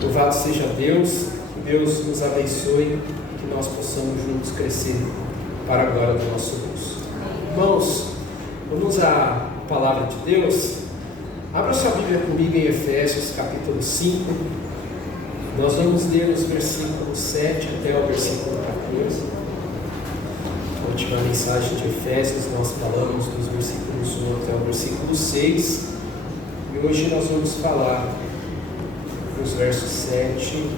Louvado seja Deus, que Deus nos abençoe e que nós possamos juntos crescer para a glória do nosso Deus. Irmãos, vamos à palavra de Deus. Abra sua Bíblia comigo em Efésios capítulo 5. Nós vamos ler os versículos 7 até o versículo 14. Na última mensagem de Efésios nós falamos dos versículos 1 até o versículo 6. E hoje nós vamos falar dos versos 7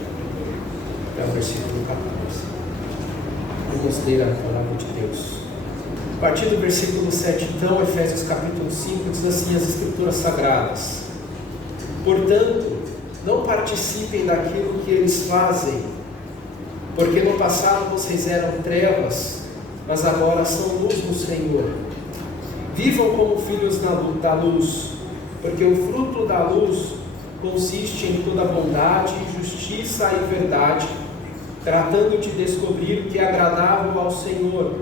até o versículo 14. Vamos ler a palavra de Deus. A partir do versículo 7, então, Efésios capítulo 5, diz assim as Escrituras Sagradas: Portanto, não participem daquilo que eles fazem, porque no passado vocês eram trevas, mas agora são luz no Senhor. Vivam como filhos da luz, porque o fruto da luz consiste em toda bondade, justiça e verdade, tratando de descobrir o que é agradável ao Senhor.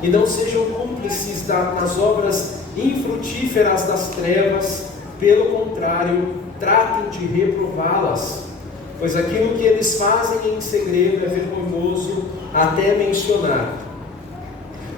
E não sejam cúmplices nas obras infrutíferas das trevas, pelo contrário, tratem de reprová-las, pois aquilo que eles fazem em segredo é vergonhoso até mencionar.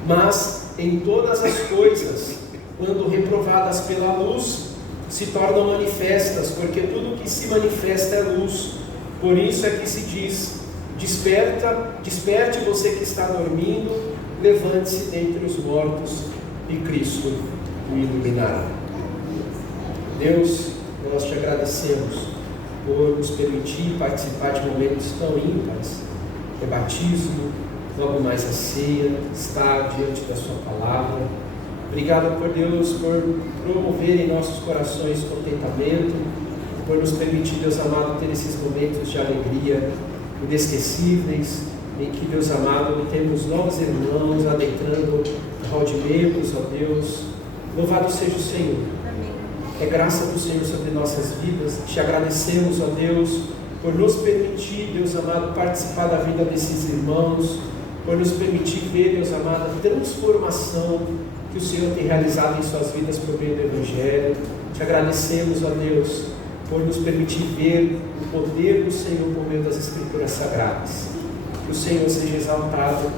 Mas em todas as coisas, quando reprovadas pela luz, se tornam manifestas, porque tudo que se manifesta é luz. Por isso é que se diz: desperte você que está dormindo, levante-se dentre os mortos, e Cristo o iluminará. Deus, nós te agradecemos por nos permitir participar de momentos tão ímpares, o batismo, logo mais a ceia, estar diante da sua palavra. Obrigado por Deus, por promover em nossos corações contentamento, por nos permitir, Deus amado, ter esses momentos de alegria inesquecíveis, em que, Deus amado, temos novos irmãos adentrando o hall de membros, ó Deus. Louvado seja o Senhor. Amém. É graça do Senhor sobre nossas vidas. Te agradecemos, ó Deus, por nos permitir, Deus amado, participar da vida desses irmãos, por nos permitir ver, Deus amado, a transformação que o Senhor tem realizado em suas vidas por meio do Evangelho. Te agradecemos, ó Deus, por nos permitir ver o poder do Senhor por meio das Escrituras Sagradas. Que o Senhor seja exaltado,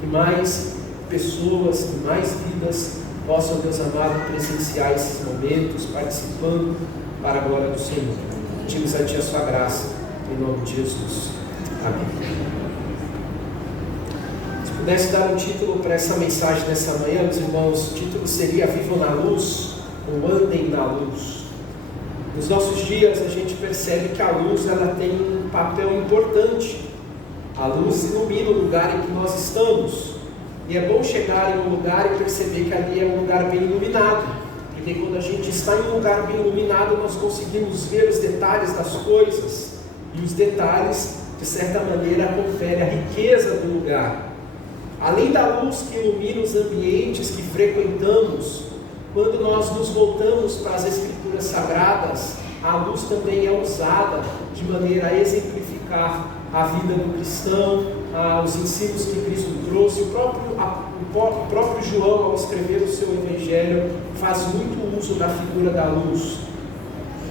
que mais pessoas, que mais vidas possam, Deus amado, presenciar esses momentos, participando para a glória do Senhor. Pedimos a Ti a sua graça, em nome de Jesus. Amém. Pudesse dar um título para essa mensagem nessa manhã, meus irmãos, o título seria Vivam na Luz ou Andem na Luz. Nos nossos dias a gente percebe que a luz ela tem um papel importante. A luz ilumina o lugar em que nós estamos, e é bom chegar em um lugar e perceber que ali é um lugar bem iluminado, porque quando a gente está em um lugar bem iluminado nós conseguimos ver os detalhes das coisas, e os detalhes de certa maneira conferem a riqueza do lugar. Além da luz que ilumina os ambientes que frequentamos, quando nós nos voltamos para as Escrituras Sagradas, a luz também é usada de maneira a exemplificar a vida do cristão, os ensinos que Cristo trouxe. O próprio João, ao escrever o seu Evangelho, faz muito uso da figura da luz.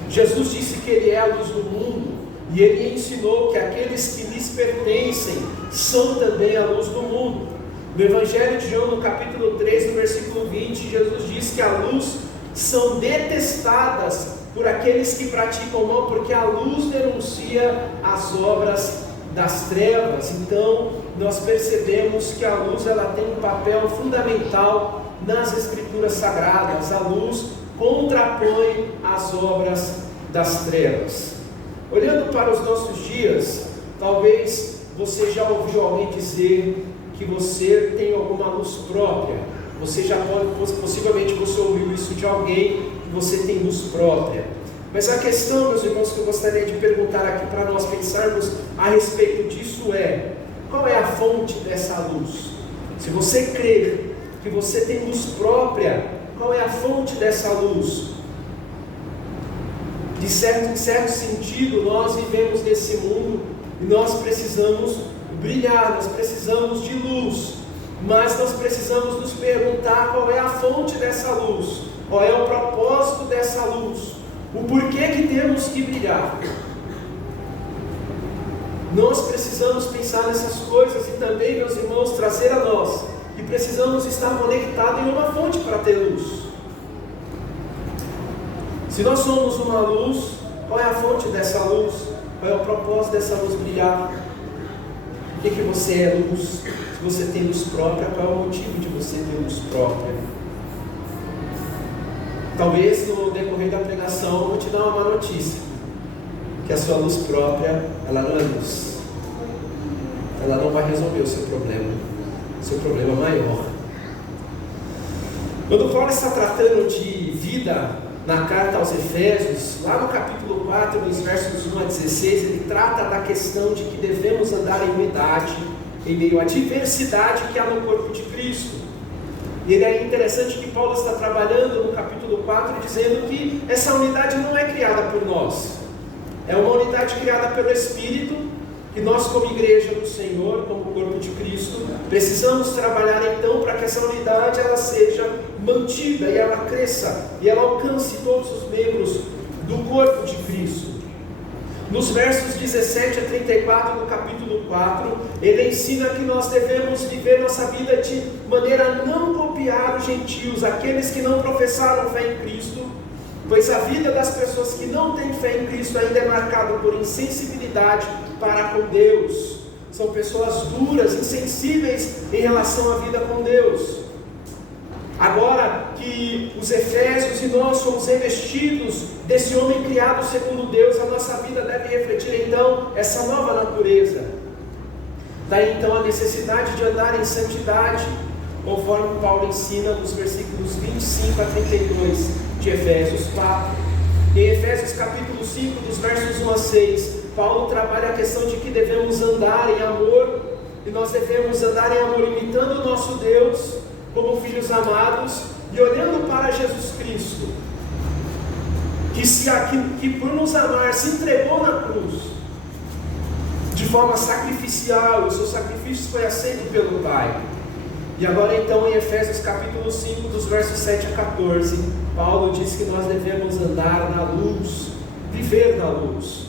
Jesus disse que Ele é a luz do mundo, e Ele ensinou que aqueles que lhes pertencem são também a luz do mundo. No Evangelho de João, no capítulo 3, no versículo 20, Jesus diz que a luz são detestadas por aqueles que praticam o mal, porque a luz denuncia as obras das trevas. Então, nós percebemos que a luz ela tem um papel fundamental nas Escrituras Sagradas. A luz contrapõe as obras das trevas. Olhando para os nossos dias, talvez você já ouviu alguém dizer que você tem alguma luz própria. Você já possivelmente você ouviu isso de alguém, que você tem luz própria. Mas a questão, meus irmãos, que eu gostaria de perguntar aqui para nós pensarmos a respeito disso é: qual é a fonte dessa luz? Se você crer que você tem luz própria, qual é a fonte dessa luz? Em certo sentido, nós vivemos nesse mundo e nós precisamos brilhar, nós precisamos de luz, mas nós precisamos nos perguntar qual é a fonte dessa luz, qual é o propósito dessa luz, o porquê que temos que brilhar. Nós precisamos pensar nessas coisas e também, meus irmãos, trazer a nós que precisamos estar conectados em uma fonte para ter luz. Se nós somos uma luz, qual é a fonte dessa luz? Qual é o propósito dessa luz brilhar? Por que você é luz? Se você tem luz própria, qual é o motivo de você ter luz própria? Talvez no decorrer da pregação eu vou te dar uma má notícia, que a sua luz própria, ela não é luz. Ela não vai resolver o seu problema. O seu problema é maior. Quando Paulo está tratando de vida na carta aos Efésios, lá no capítulo 4, nos versos 1 a 16, ele trata da questão de que devemos andar em unidade, em meio à diversidade que há no corpo de Cristo. E é interessante que Paulo está trabalhando no capítulo 4, dizendo que essa unidade não é criada por nós. É uma unidade criada pelo Espírito, e nós como igreja do Senhor, como corpo de Cristo, precisamos trabalhar então para que essa unidade ela seja mantida e ela cresça e ela alcance todos os membros do corpo de Cristo. Nos versos 17 a 34 do capítulo 4, ele ensina que nós devemos viver nossa vida de maneira a não copiar os gentios, aqueles que não professaram fé em Cristo, pois a vida das pessoas que não têm fé em Cristo ainda é marcada por insensibilidade para com Deus. São pessoas duras, insensíveis em relação à vida com Deus. Agora que os Efésios e nós somos revestidos desse homem criado segundo Deus, a nossa vida deve refletir então essa nova natureza. Daí então a necessidade de andar em santidade, conforme Paulo ensina nos versículos 25 a 32 de Efésios 4. Em Efésios capítulo 5, dos versos 1 a 6, Paulo trabalha a questão de que devemos andar em amor, e nós devemos andar em amor imitando o nosso Deus, como filhos amados, e olhando para Jesus Cristo, que por nos amar se entregou na cruz, de forma sacrificial, e o seu sacrifício foi aceito pelo Pai. E agora então em Efésios capítulo 5, dos versos 7 a 14, Paulo diz que nós devemos andar na luz, viver na luz.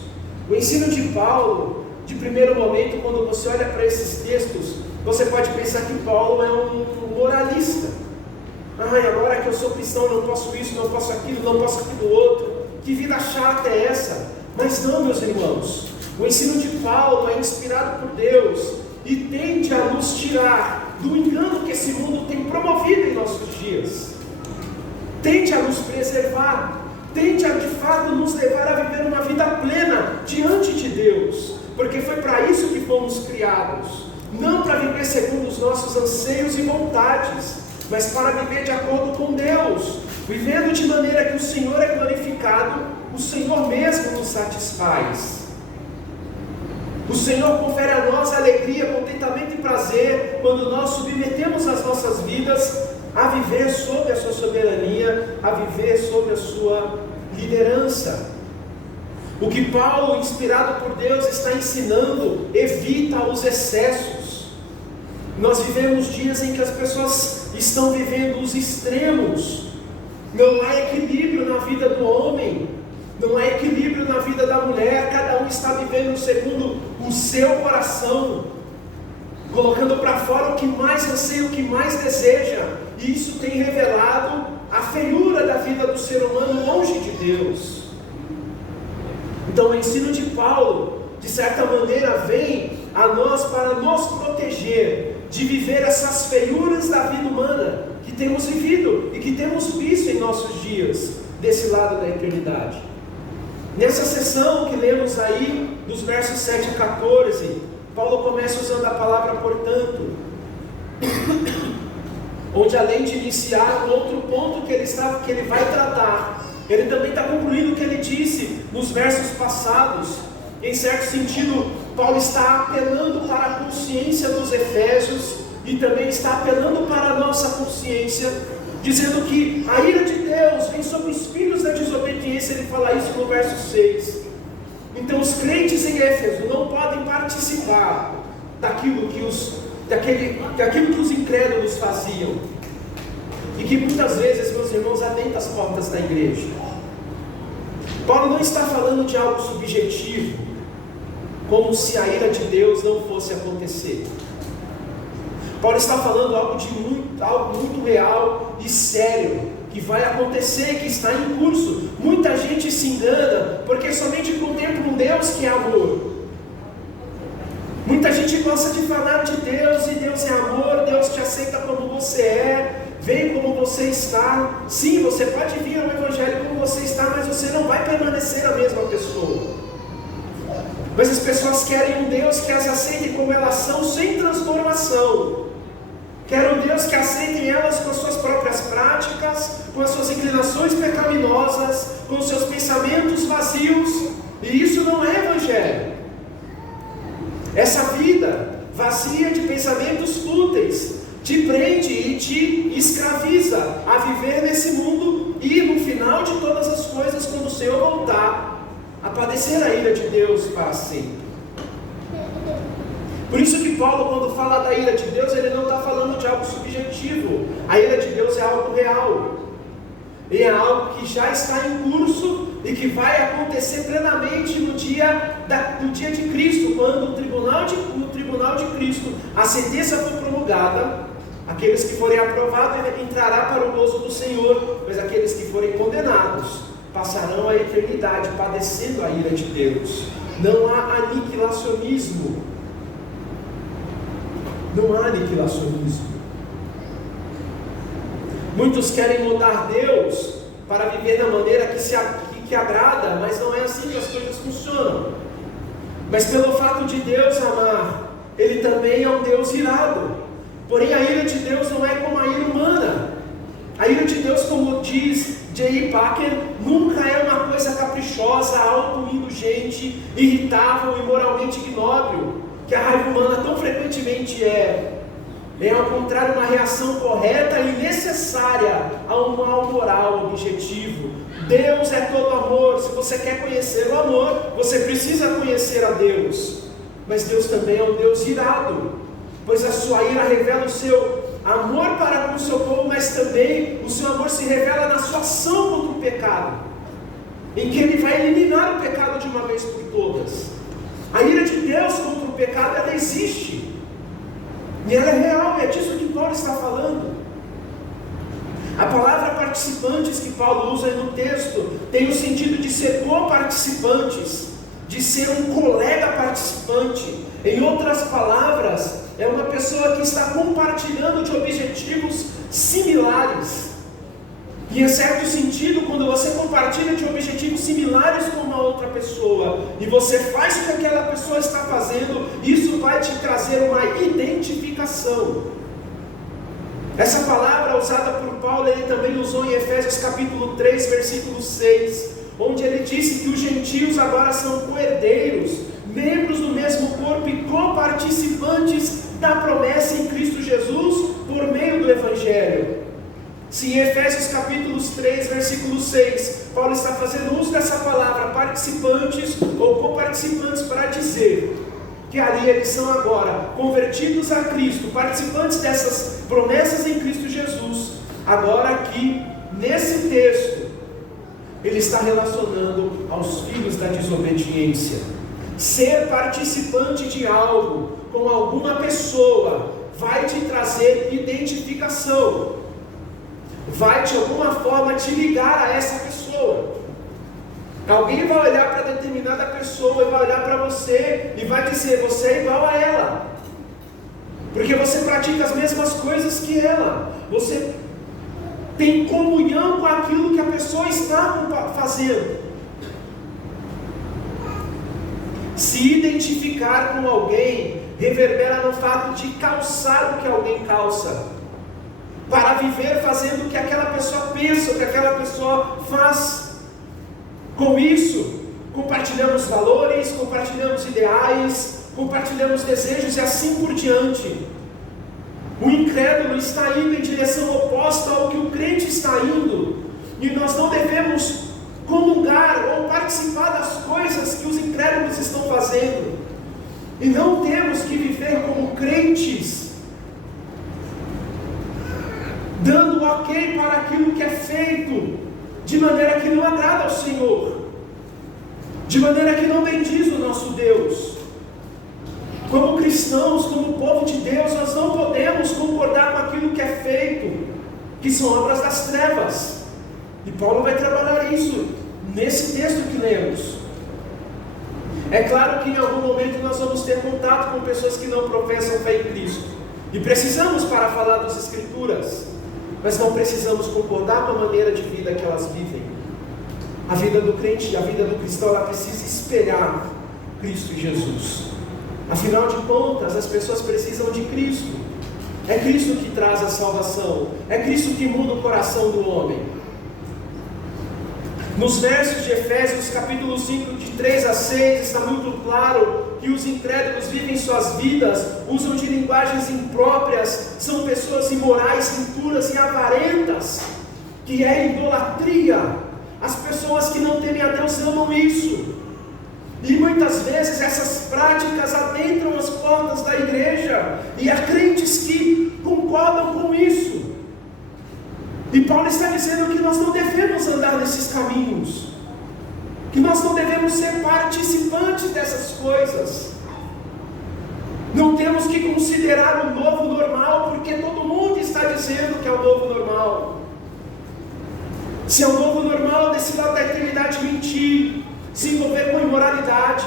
O ensino de Paulo, de primeiro momento, quando você olha para esses textos, você pode pensar que Paulo é um moralista. Agora que eu sou cristão, não posso isso, não posso aquilo, não posso aquilo outro. Que vida chata é essa? Mas não, meus irmãos. O ensino de Paulo é inspirado por Deus e tende a nos tirar do engano que esse mundo tem promovido em nossos dias. Tende a nos preservar, tende a de fato nos levar a viver uma vida plena diante de Deus, porque foi para isso que fomos criados, não para viver segundo os nossos anseios e vontades, mas para viver de acordo com Deus, vivendo de maneira que o Senhor é glorificado, o Senhor mesmo nos satisfaz. O Senhor confere a nós alegria, contentamento e prazer quando nós submetemos as nossas vidas a viver sob a sua soberania, a viver sob a sua liderança. O que Paulo, inspirado por Deus, está ensinando, evita os excessos. Nós vivemos dias em que as pessoas estão vivendo os extremos. Não há equilíbrio na vida do homem, não há equilíbrio na vida da mulher. Cada um está vivendo segundo o seu coração, colocando para fora o que mais anseia, o que mais deseja. E isso tem revelado a feiura da vida do ser humano longe de Deus. Então o ensino de Paulo, de certa maneira, vem a nós para nos proteger de viver essas feiuras da vida humana que temos vivido e que temos visto em nossos dias, desse lado da eternidade. Nessa sessão que lemos aí, dos versos 7 a 14, Paulo começa usando a palavra portanto, onde além de iniciar um outro ponto que ele vai tratar, ele também está concluindo o que ele disse nos versos passados. Em certo sentido, Paulo está apelando para a consciência dos Efésios e também está apelando para a nossa consciência, dizendo que a ira de Deus vem sobre os filhos da desobediência. Ele fala isso no verso 6. Então os crentes em Éfeso não podem participar daquilo que os incrédulos faziam, e que muitas vezes, meus irmãos, adentra as portas da igreja. Paulo não está falando de algo subjetivo, como se a ira de Deus não fosse acontecer. Paulo está falando algo muito real e sério, que vai acontecer, que está em curso. Muita gente se engana, porque somente contempla um Deus que é amor. Muita gente gosta de falar de Deus, e Deus é amor, Deus te aceita como você é, vem como você está. Sim, você pode vir ao Evangelho como você está, mas você não vai permanecer a mesma pessoa. Mas as pessoas querem um Deus que as aceite como elas são, sem transformação. Querem um Deus que aceite elas com as suas próprias práticas, com as suas inclinações pecaminosas, com os seus pensamentos vazios. E isso não é Evangelho. Essa vida vazia de pensamentos fúteis te prende e te escraviza a viver nesse mundo, e no final de todas as coisas, quando o Senhor voltar, a padecer a ira de Deus para sempre. Por isso que Paulo, quando fala da ira de Deus, ele não está falando de algo subjetivo. A ira de Deus é algo real, e é algo que já está em curso e que vai acontecer plenamente no dia de Cristo, quando no tribunal de Cristo a sentença for promulgada. Aqueles que forem aprovados entrará para o gozo do Senhor, mas aqueles que forem condenados passarão a eternidade padecendo a ira de Deus. Não há aniquilacionismo. Não há aniquilacionismo. Muitos querem mudar Deus para viver da maneira que agrada, mas não é assim que as coisas funcionam. Mas pelo fato de Deus amar, Ele também é um Deus irado. Porém, a ira de Deus não é como a ira humana. A ira de Deus, como diz J.I. Packer, nunca é uma coisa caprichosa, autoindulgente, irritável e moralmente ignóbil, que a raiva humana tão frequentemente é. É, ao contrário, uma reação correta e necessária a um mal moral objetivo. Deus é todo amor. Se você quer conhecer o amor, você precisa conhecer a Deus. Mas Deus também é um Deus irado, pois a sua ira revela o seu amor para com o seu povo, mas também o seu amor se revela na sua ação contra o pecado, em que Ele vai eliminar o pecado de uma vez por todas. A ira de Deus contra o pecado, ela existe, e ela é real, e é disso que Paulo está falando. A palavra participantes que Paulo usa no texto tem o sentido de ser co-participantes, de ser um colega participante. Em outras palavras, é uma pessoa que está compartilhando de objetivos similares. E em certo sentido, quando você compartilha de objetivos similares com uma outra pessoa, e você faz o que aquela pessoa está fazendo, isso vai te trazer uma identificação. Essa palavra usada por Paulo, ele também usou em Efésios capítulo 3, versículo 6, onde ele disse que os gentios agora são co-herdeiros, membros do mesmo corpo e co-participantes da promessa em Cristo Jesus por meio do Evangelho. Se em Efésios capítulo 3, versículo 6, Paulo está fazendo uso dessa palavra participantes ou co-participantes para dizer que ali eles são agora convertidos a Cristo, participantes dessas promessas em Cristo Jesus. Agora aqui, nesse texto, ele está relacionando aos filhos da desobediência. Ser participante de algo com alguma pessoa vai te trazer identificação, vai de alguma forma te ligar a essa pessoa. Alguém vai olhar para determinada pessoa e vai olhar para você e vai dizer: você é igual a ela, porque você pratica as mesmas coisas que ela, você tem comunhão com aquilo que a pessoa está fazendo. Se identificar com alguém reverbera no fato de calçar o que alguém calça, para viver fazendo o que aquela pessoa pensa, o que aquela pessoa faz. Com isso, compartilhamos valores, compartilhamos ideais, compartilhamos desejos e assim por diante. O incrédulo está indo em direção oposta ao que o crente está indo, e nós não devemos comungar ou participar das coisas que os incrédulos estão fazendo, e não temos que viver como crentes, dando ok para aquilo que é feito de maneira que não agrada ao Senhor, de maneira que não bendiz o nosso Deus. cristãos, como povo de Deus, nós não podemos concordar com aquilo que é feito, que são obras das trevas. E Paulo vai trabalhar isso nesse texto que lemos. É claro que em algum momento nós vamos ter contato com pessoas que não professam fé em Cristo. E precisamos para falar das Escrituras, mas não precisamos concordar com a maneira de vida que elas vivem. A vida do crente, a vida do cristão, ela precisa espelhar Cristo Jesus. Afinal de contas, as pessoas precisam de Cristo. É Cristo que traz a salvação. É Cristo que muda o coração do homem. Nos versos de Efésios, capítulo 5, de 3 a 6, está muito claro que os incrédulos vivem suas vidas, usam de linguagens impróprias, são pessoas imorais, impuras e avarentas, que é idolatria. As pessoas que não temem a Deus amam isso. E muitas vezes essas práticas adentram as portas da igreja, e há crentes que concordam com isso. E Paulo está dizendo que nós não devemos andar nesses caminhos, que nós não devemos ser participantes dessas coisas. Não temos que considerar o novo normal, porque todo mundo está dizendo que é o novo normal. Se é o novo normal, desse lado da eternidade, mentir, se envolver com imoralidade,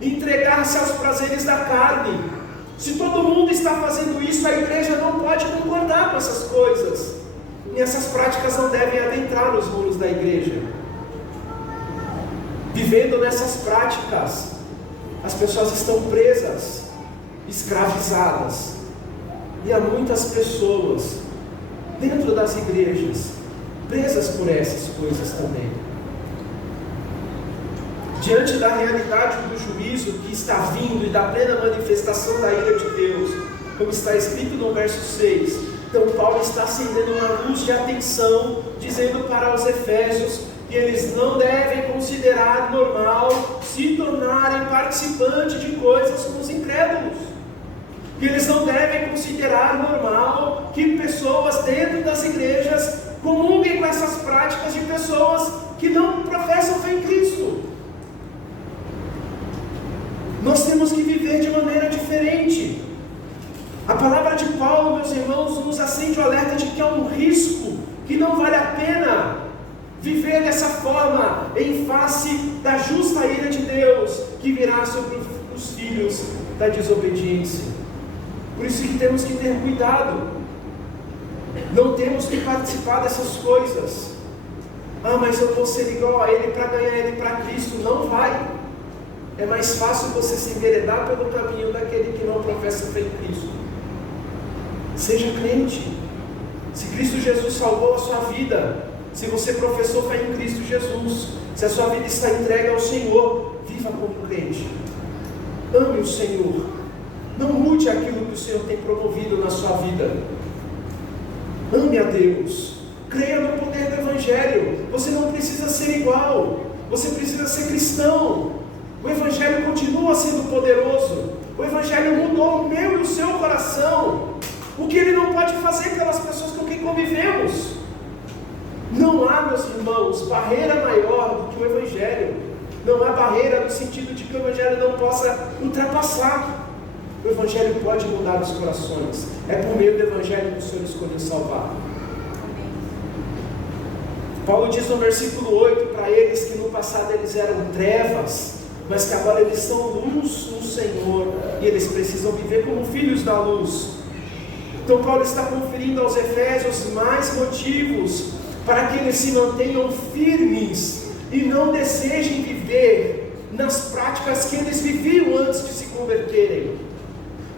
entregar-se aos prazeres da carne. Se todo mundo está fazendo isso, a igreja não pode concordar com essas coisas. E essas práticas não devem adentrar nos muros da igreja. Vivendo nessas práticas, as pessoas estão presas, escravizadas. E há muitas pessoas dentro das igrejas presas por essas coisas também. Diante da realidade do juízo que está vindo e da plena manifestação da ira de Deus, como está escrito no verso 6, então Paulo está acendendo uma luz de atenção, dizendo para os efésios que eles não devem considerar normal se tornarem participantes de coisas com os incrédulos, que eles não devem considerar normal que pessoas dentro das igrejas comunguem com essas práticas de pessoas que não professam fé em Cristo. Nós temos que viver de maneira diferente. A palavra de Paulo, meus irmãos, nos acende o alerta de que é um risco, que não vale a pena viver dessa forma em face da justa ira de Deus que virá sobre os filhos da desobediência. Por isso que temos que ter cuidado. Não temos que participar dessas coisas. Ah, mas eu vou ser igual a ele para ganhar ele para Cristo. Não vai. É mais fácil você se enveredar pelo caminho daquele que não professa fé em Cristo. Seja crente. Se Cristo Jesus salvou a sua vida, se você professou fé em Cristo Jesus, se a sua vida está entregue ao Senhor, viva como crente. Ame o Senhor. Não mude aquilo que o Senhor tem promovido na sua vida. Ame a Deus. Creia no poder do Evangelho. Você não precisa ser igual. Você precisa ser cristão. O Evangelho continua sendo poderoso. O Evangelho mudou o meu e o seu coração. O que ele não pode fazer pelas pessoas com quem convivemos. Não há, meus irmãos, barreira maior do que o Evangelho. Não há barreira no sentido de que o Evangelho não possa ultrapassar. O Evangelho pode mudar os corações. É por meio do Evangelho que o Senhor escolheu salvar. Paulo diz no versículo 8 para eles que no passado eles eram trevas, mas que agora eles são luz no Senhor, e eles precisam viver como filhos da luz. Então Paulo está conferindo aos efésios mais motivos para que eles se mantenham firmes e não desejem viver nas práticas que eles viviam antes de se converterem.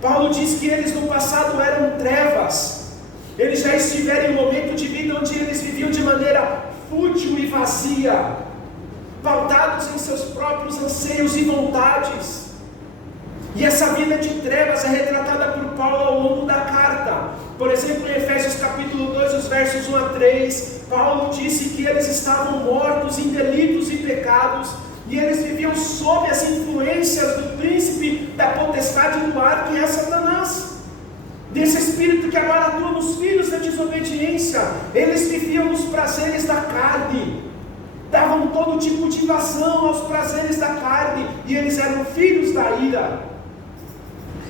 Paulo diz que eles no passado eram trevas. Eles já estiveram em um momento de vida onde eles viviam de maneira fútil e vazia, pautados em seus próprios anseios e vontades. E essa vida de trevas é retratada por Paulo ao longo da carta. Por exemplo, em Efésios capítulo 2, os versos 1 a 3, Paulo disse que eles estavam mortos em delitos e pecados, e eles viviam sob as influências do príncipe da potestade do ar, que é Satanás, desse espírito que agora atua nos filhos da desobediência. Eles viviam nos prazeres da carne, davam todo tipo de vazão aos prazeres da carne, e eles eram filhos da ira.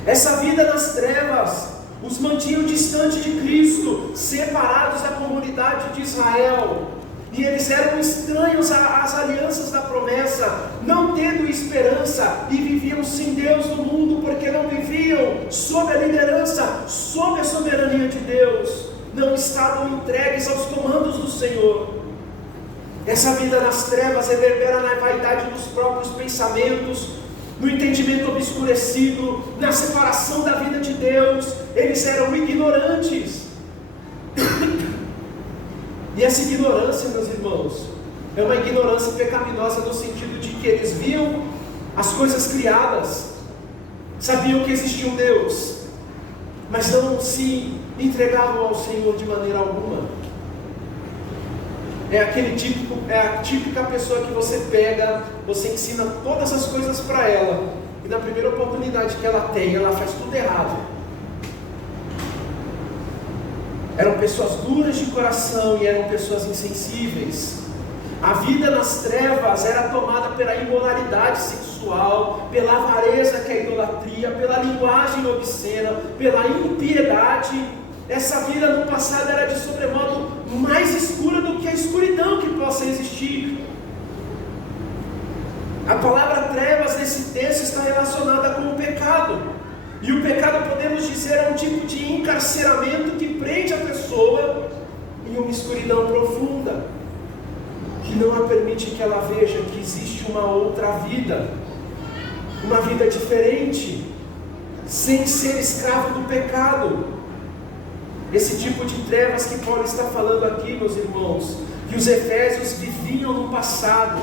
Essa vida nas trevas os mantinham distante de Cristo, separados da comunidade de Israel. E eles eram estranhos às alianças da promessa, não tendo esperança, e viviam sem Deus no mundo, porque não viviam sob a liderança, sob a soberania de Deus, não estavam entregues aos comandos do Senhor. Essa vida nas trevas reverbera na vaidade dos próprios pensamentos, no entendimento obscurecido, na separação da vida de Deus. Eles eram ignorantes. E essa ignorância, meus irmãos, é uma ignorância pecaminosa no sentido de que eles viam as coisas criadas, sabiam que existia um Deus, mas não se entregavam ao Senhor de maneira alguma. É a típica pessoa que você pega, você ensina todas as coisas para ela, e na primeira oportunidade que ela tem, ela faz tudo errado. Eram pessoas duras de coração e eram pessoas insensíveis. A vida nas trevas era tomada pela imoralidade sexual, pela avareza que é a idolatria, pela linguagem obscena, pela impiedade. Essa vida no passado era de sobremodo mais escura do que a escuridão que possa existir. A palavra trevas nesse texto está relacionada com o pecado. E o pecado, podemos dizer, é um tipo de encarceramento que prende a pessoa em uma escuridão profunda, que não a permite que ela veja que existe uma outra vida, uma vida diferente, sem ser escravo do pecado. Esse tipo de trevas que Paulo está falando aqui, meus irmãos, que os efésios viviam no passado,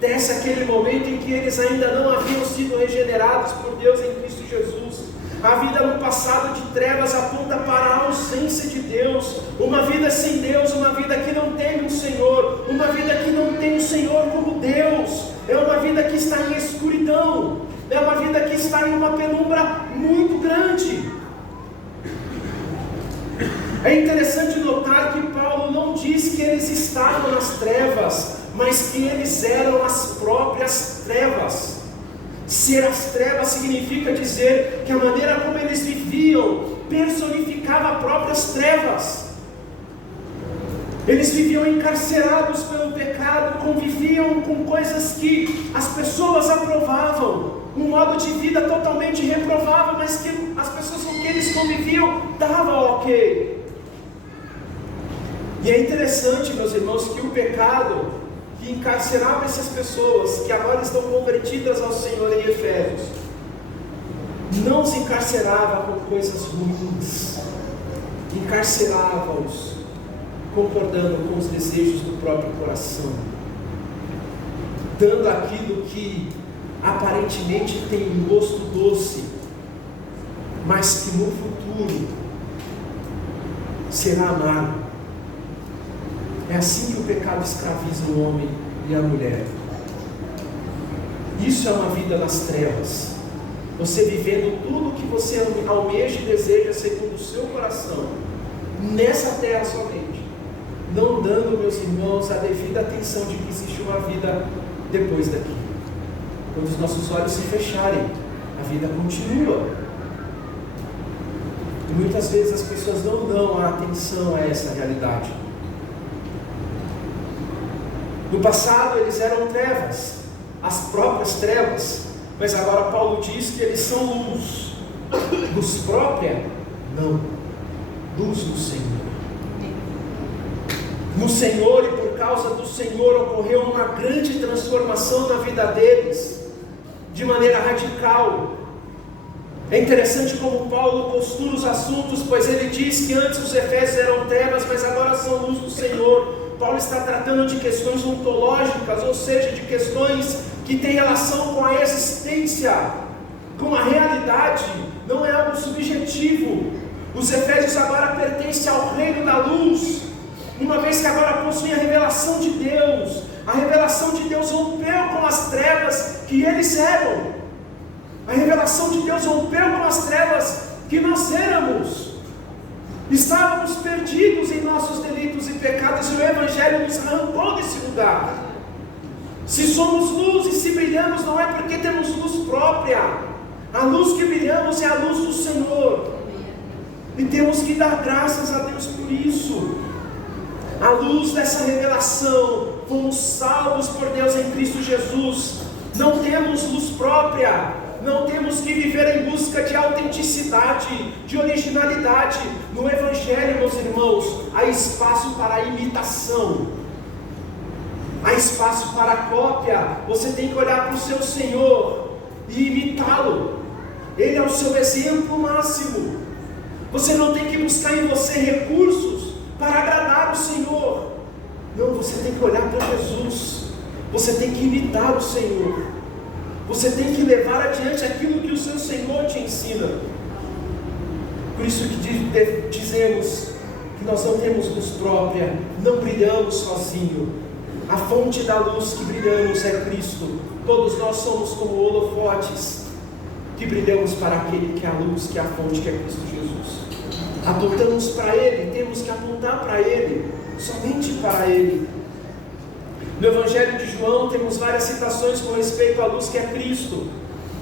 desde aquele momento em que eles ainda não haviam sido regenerados por Deus em Cristo Jesus. A vida no passado de trevas aponta para a ausência de Deus, uma vida sem Deus, uma vida que não tem um Senhor, uma vida que não tem o Senhor como Deus, é uma vida que está em escuridão, é uma vida que está em uma penumbra muito grande. É interessante notar que Paulo não diz que eles estavam nas trevas, mas que eles eram as próprias trevas. Ser as trevas significa dizer que a maneira como eles viviam personificava as próprias trevas. Eles viviam encarcerados pelo pecado, conviviam com coisas que as pessoas aprovavam, um modo de vida totalmente reprovável, mas que as pessoas com que eles conviviam davam ok. E é interessante, meus irmãos, que o pecado que encarcerava essas pessoas, que agora estão convertidas ao Senhor em Efésios, não se encarcerava com coisas ruins, encarcerava-os concordando com os desejos do próprio coração, dando aquilo que aparentemente tem um gosto doce, mas que no futuro será amargo. É assim que o pecado escraviza o homem e a mulher. Isso é uma vida nas trevas. Você vivendo tudo o que você almeja e deseja segundo o seu coração, nessa terra somente, não dando, meus irmãos, a devida atenção de que existe uma vida depois daqui. Quando os nossos olhos se fecharem, a vida continua. E muitas vezes as pessoas não dão a atenção a essa realidade. No passado eles eram trevas, as próprias trevas, mas agora Paulo diz que eles são luz. Luz própria? Não. Luz do Senhor. No Senhor e por causa do Senhor ocorreu uma grande transformação na vida deles, de maneira radical. É interessante como Paulo costura os assuntos, pois ele diz que antes os efésios eram trevas, mas agora são luz do Senhor. Paulo está tratando de questões ontológicas, ou seja, de questões que têm relação com a existência, com a realidade, não é algo subjetivo. Os efésios agora pertencem ao reino da luz, uma vez que agora possuem a revelação de Deus. A revelação de Deus rompeu com as trevas que eles eram. A revelação de Deus rompeu com as trevas que nós éramos. Estávamos perdidos em nossos delitos e pecados, e o Evangelho nos arrancou desse lugar. Se somos luz e se brilhamos, não é porque temos luz própria, A luz que brilhamos é a luz do Senhor. E temos que dar graças a Deus por isso. À luz dessa revelação, fomos salvos por Deus em Cristo Jesus. Não temos luz própria. Não temos que viver em busca de autenticidade, de originalidade. No Evangelho, meus irmãos, há espaço para a imitação. Há espaço para a cópia. Você tem que olhar para o seu Senhor e imitá-lo. Ele é o seu exemplo máximo. Você não tem que buscar em você recursos para agradar o Senhor. Não, você tem que olhar para Jesus. Você tem que imitar o Senhor. Você tem que levar adiante aquilo que o seu Senhor te ensina. Por isso que dizemos que nós não temos luz própria, não brilhamos sozinho. A fonte da luz que brilhamos é Cristo. Todos nós somos como holofotes que brilhamos para aquele que é a luz, que é a fonte, que é Cristo Jesus. Apontamos para Ele, temos que apontar para Ele, somente para Ele. No Evangelho de João temos várias citações com respeito à luz que é Cristo.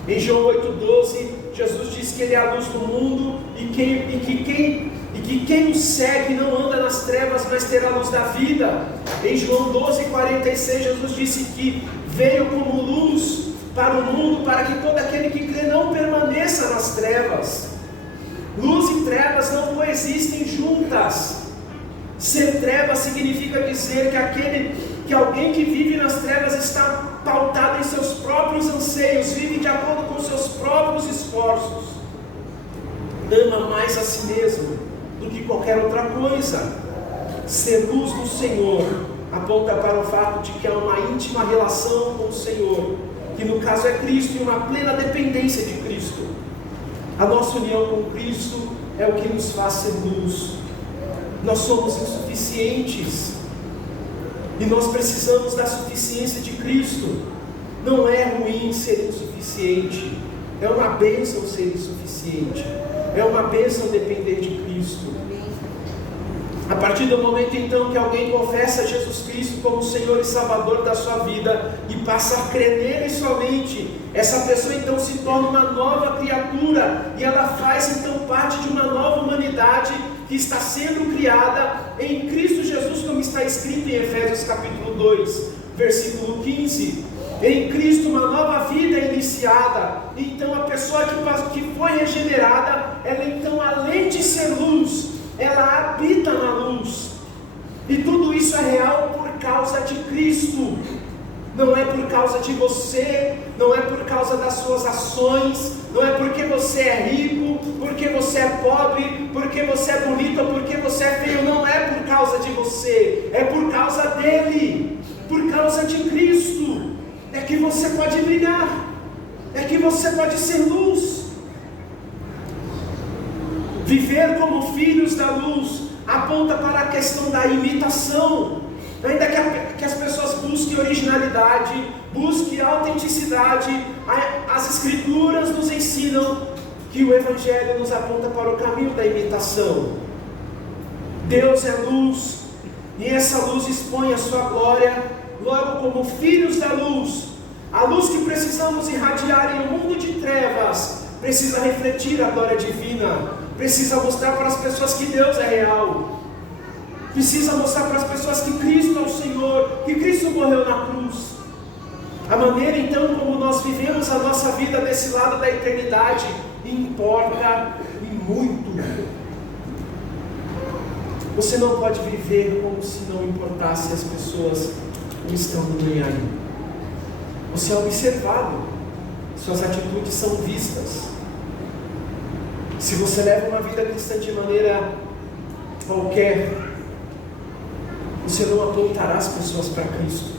Em João 8,12, Jesus diz que Ele é a luz do mundo e que quem o segue não anda nas trevas, mas terá a luz da vida. Em João 12,46, Jesus disse que veio como luz para o mundo, para que todo aquele que crê não permaneça nas trevas. Luz e trevas não coexistem juntas. Ser trevas significa dizer que alguém que vive nas trevas está pautado em seus próprios anseios, vive de acordo com seus próprios esforços, ama mais a si mesmo do que qualquer outra coisa. Ser luz do Senhor aponta para o fato de que há uma íntima relação com o Senhor, que no caso é Cristo, e uma plena dependência de Cristo. A nossa união com Cristo é o que nos faz ser luz. Nós somos insuficientes e nós precisamos da suficiência de Cristo. Não é ruim ser insuficiente, é uma bênção ser insuficiente, é uma bênção depender de Cristo. A partir do momento então que alguém confessa Jesus Cristo como Senhor e Salvador da sua vida e passa a crer nele somente, essa pessoa então se torna uma nova criatura e ela faz então parte de uma nova humanidade que está sendo criada em Cristo Jesus, como está escrito em Efésios capítulo 2, versículo 15. Em Cristo uma nova vida é iniciada. Então a pessoa que foi regenerada, ela então, além de ser luz, ela habita na luz. E tudo isso é real por causa de Cristo. Não é por causa de você, não é por causa das suas ações, não é porque você é rico, porque você é pobre, porque você é bonito ou porque você é feio. Não é por causa de você, é por causa dele, por causa de Cristo. É que você pode brilhar, é que você pode ser luz. Viver como filhos da luz aponta para a questão da imitação. Ainda que as pessoas busquem originalidade, busquem autenticidade, as Escrituras nos ensinam que o Evangelho nos aponta para o caminho da imitação. Deus é luz, e essa luz expõe a sua glória. Logo, como filhos da luz, a luz que precisamos irradiar em um mundo de trevas precisa refletir a glória divina, precisa mostrar para as pessoas que Deus é real, precisa mostrar para as pessoas que Cristo é o Senhor, que Cristo morreu na cruz. A maneira então como nós vivemos a nossa vida desse lado da eternidade importa e muito. Você não pode viver como se não importasse as pessoas que estão nem aí. Você é observado, suas atitudes são vistas. Se você leva uma vida cristã de maneira qualquer, você não apontará as pessoas para Cristo.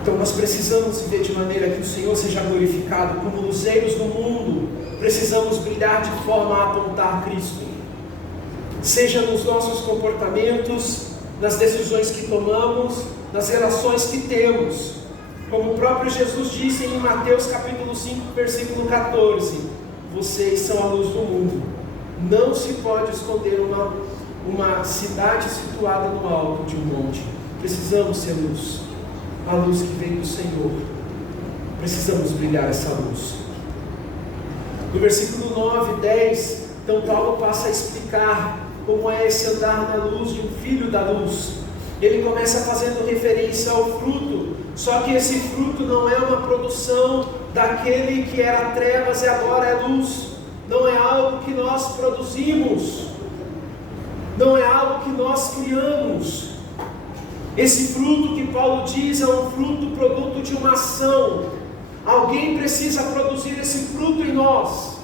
Então nós precisamos viver de maneira que o Senhor seja glorificado. Como luzeiros do mundo, precisamos brilhar de forma a apontar Cristo, seja nos nossos comportamentos, nas decisões que tomamos, nas relações que temos. Como o próprio Jesus disse em Mateus capítulo 5, versículo 14: vocês são a luz do mundo. Não se pode esconder uma cidade situada no alto de um monte. Precisamos ser luz, a luz que vem do Senhor. precisamos brilhar essa luz. No versículo 9, 10, então Paulo passa a explicar como é esse andar na luz de um filho da luz. Ele começa fazendo referência ao fruto, só que esse fruto não é uma produção daquele que era trevas e agora é luz. Não é algo que nós produzimos, não é algo que nós criamos. Esse fruto que Paulo diz é um fruto produto de uma ação. Alguém precisa produzir esse fruto em nós.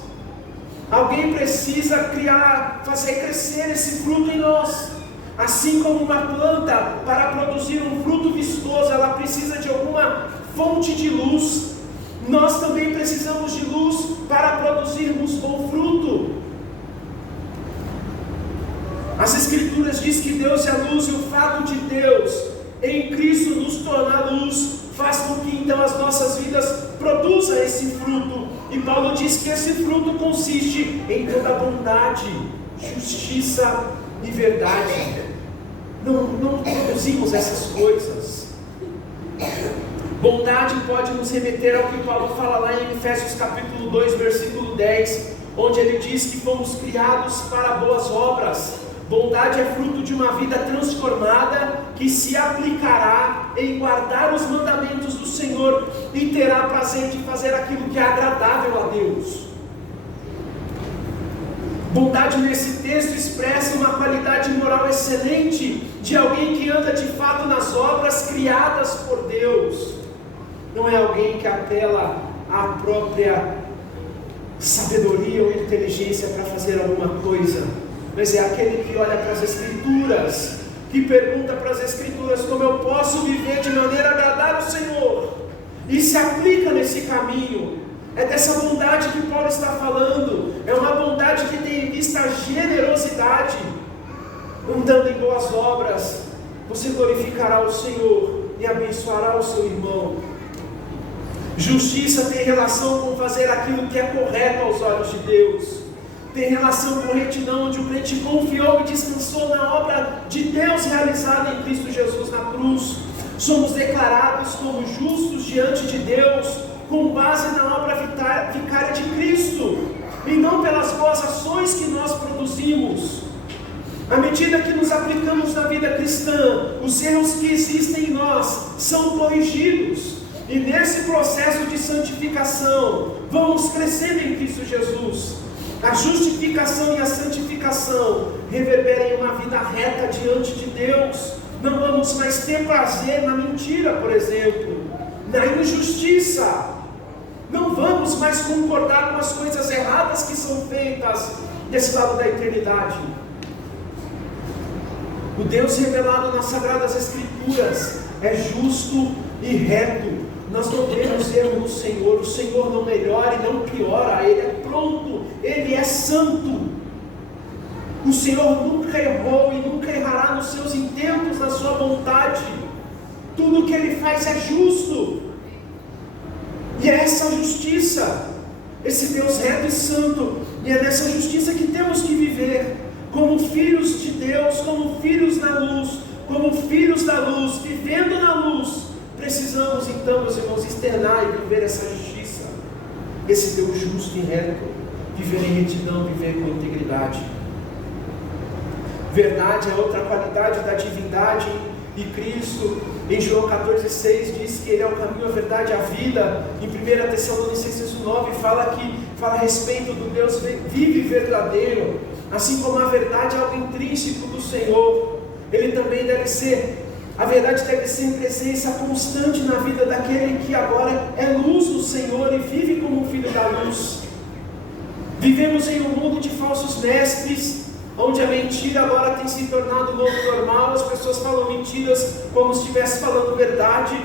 Alguém precisa criar, fazer crescer esse fruto em nós. Assim como uma planta, para produzir um fruto vistoso, ela precisa de alguma fonte de luz. Nós também precisamos de luz para produzirmos bom fruto. As Escrituras dizem que Deus é a luz, e o fato de Deus em Cristo nos tornar luz faz com que então as nossas vidas produzam esse fruto. E Paulo diz que esse fruto consiste em toda bondade, justiça e verdade. Não produzimos essas coisas. Bondade pode nos remeter ao que Paulo fala lá em Efésios capítulo 2, versículo 10, onde ele diz que fomos criados para boas obras. Bondade é fruto de uma vida transformada que se aplicará em guardar os mandamentos do Senhor e terá prazer de fazer aquilo que é agradável a Deus. Bondade nesse texto expressa uma qualidade moral excelente de alguém que anda de fato nas obras criadas por Deus. Não é alguém que apela à própria sabedoria ou inteligência para fazer alguma coisa, mas é aquele que olha para as Escrituras, que pergunta para as Escrituras como eu posso viver de maneira a agradar ao Senhor, e se aplica nesse caminho. É dessa bondade que Paulo está falando. É uma bondade que tem em vista a generosidade. Andando em boas obras, você glorificará o Senhor e abençoará o seu irmão. Justiça tem relação com fazer aquilo que é correto aos olhos de Deus. Tem relação com retidão, onde o crente confiou e descansou na obra de Deus realizada em Cristo Jesus na cruz. Somos declarados como justos diante de Deus, com base na obra vicária de Cristo, e não pelas boas ações que nós produzimos. À medida que nos aplicamos na vida cristã, os erros que existem em nós são corrigidos, e nesse processo de santificação, vamos crescendo em Cristo Jesus. A justificação e a santificação reverberam em uma vida reta diante de Deus. Não vamos mais ter prazer na mentira, por exemplo, na injustiça. Não vamos mais concordar com as coisas erradas que são feitas desse lado da eternidade. O Deus revelado nas Sagradas Escrituras é justo e reto. Nós não temos erro no Senhor. O Senhor não melhora e não piora. Ele é pronto, Ele é santo. O Senhor nunca errou e nunca errará nos seus intentos, na sua vontade. Tudo que Ele faz é justo. E é essa justiça, esse Deus reto e santo, e é nessa justiça que temos que viver, como filhos de Deus, como filhos da luz, vivendo na luz. Precisamos então, meus irmãos, externar e viver essa justiça, esse Deus justo e reto, viver em retidão, viver com integridade. Verdade é outra qualidade da divindade, e Cristo, em João 14,6, diz que Ele é o caminho, a verdade e a vida. Em 1 Tessalonicenses 9 fala a respeito do Deus vivo e verdadeiro. Assim como a verdade é algo intrínseco do Senhor, Ele também a verdade deve ser presença constante na vida daquele que agora é luz do Senhor e vive como filho da luz. Vivemos em um mundo de falsos mestres, onde a mentira agora tem se tornado novo normal. As pessoas falam mentiras como se estivesse falando verdade.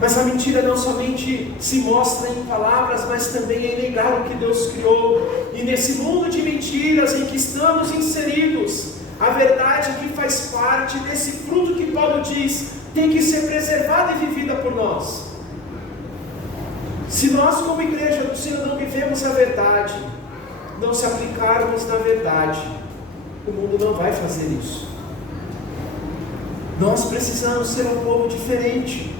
Mas a mentira não somente se mostra em palavras, mas também em negar o que Deus criou. E nesse mundo de mentiras em que estamos inseridos, a verdade que faz parte desse fruto que Paulo diz tem que ser preservada e vivida por nós. Se nós, como igreja do Senhor, não vivemos a verdade, não se aplicarmos na verdade, o mundo não vai fazer isso. Nós precisamos ser um povo diferente.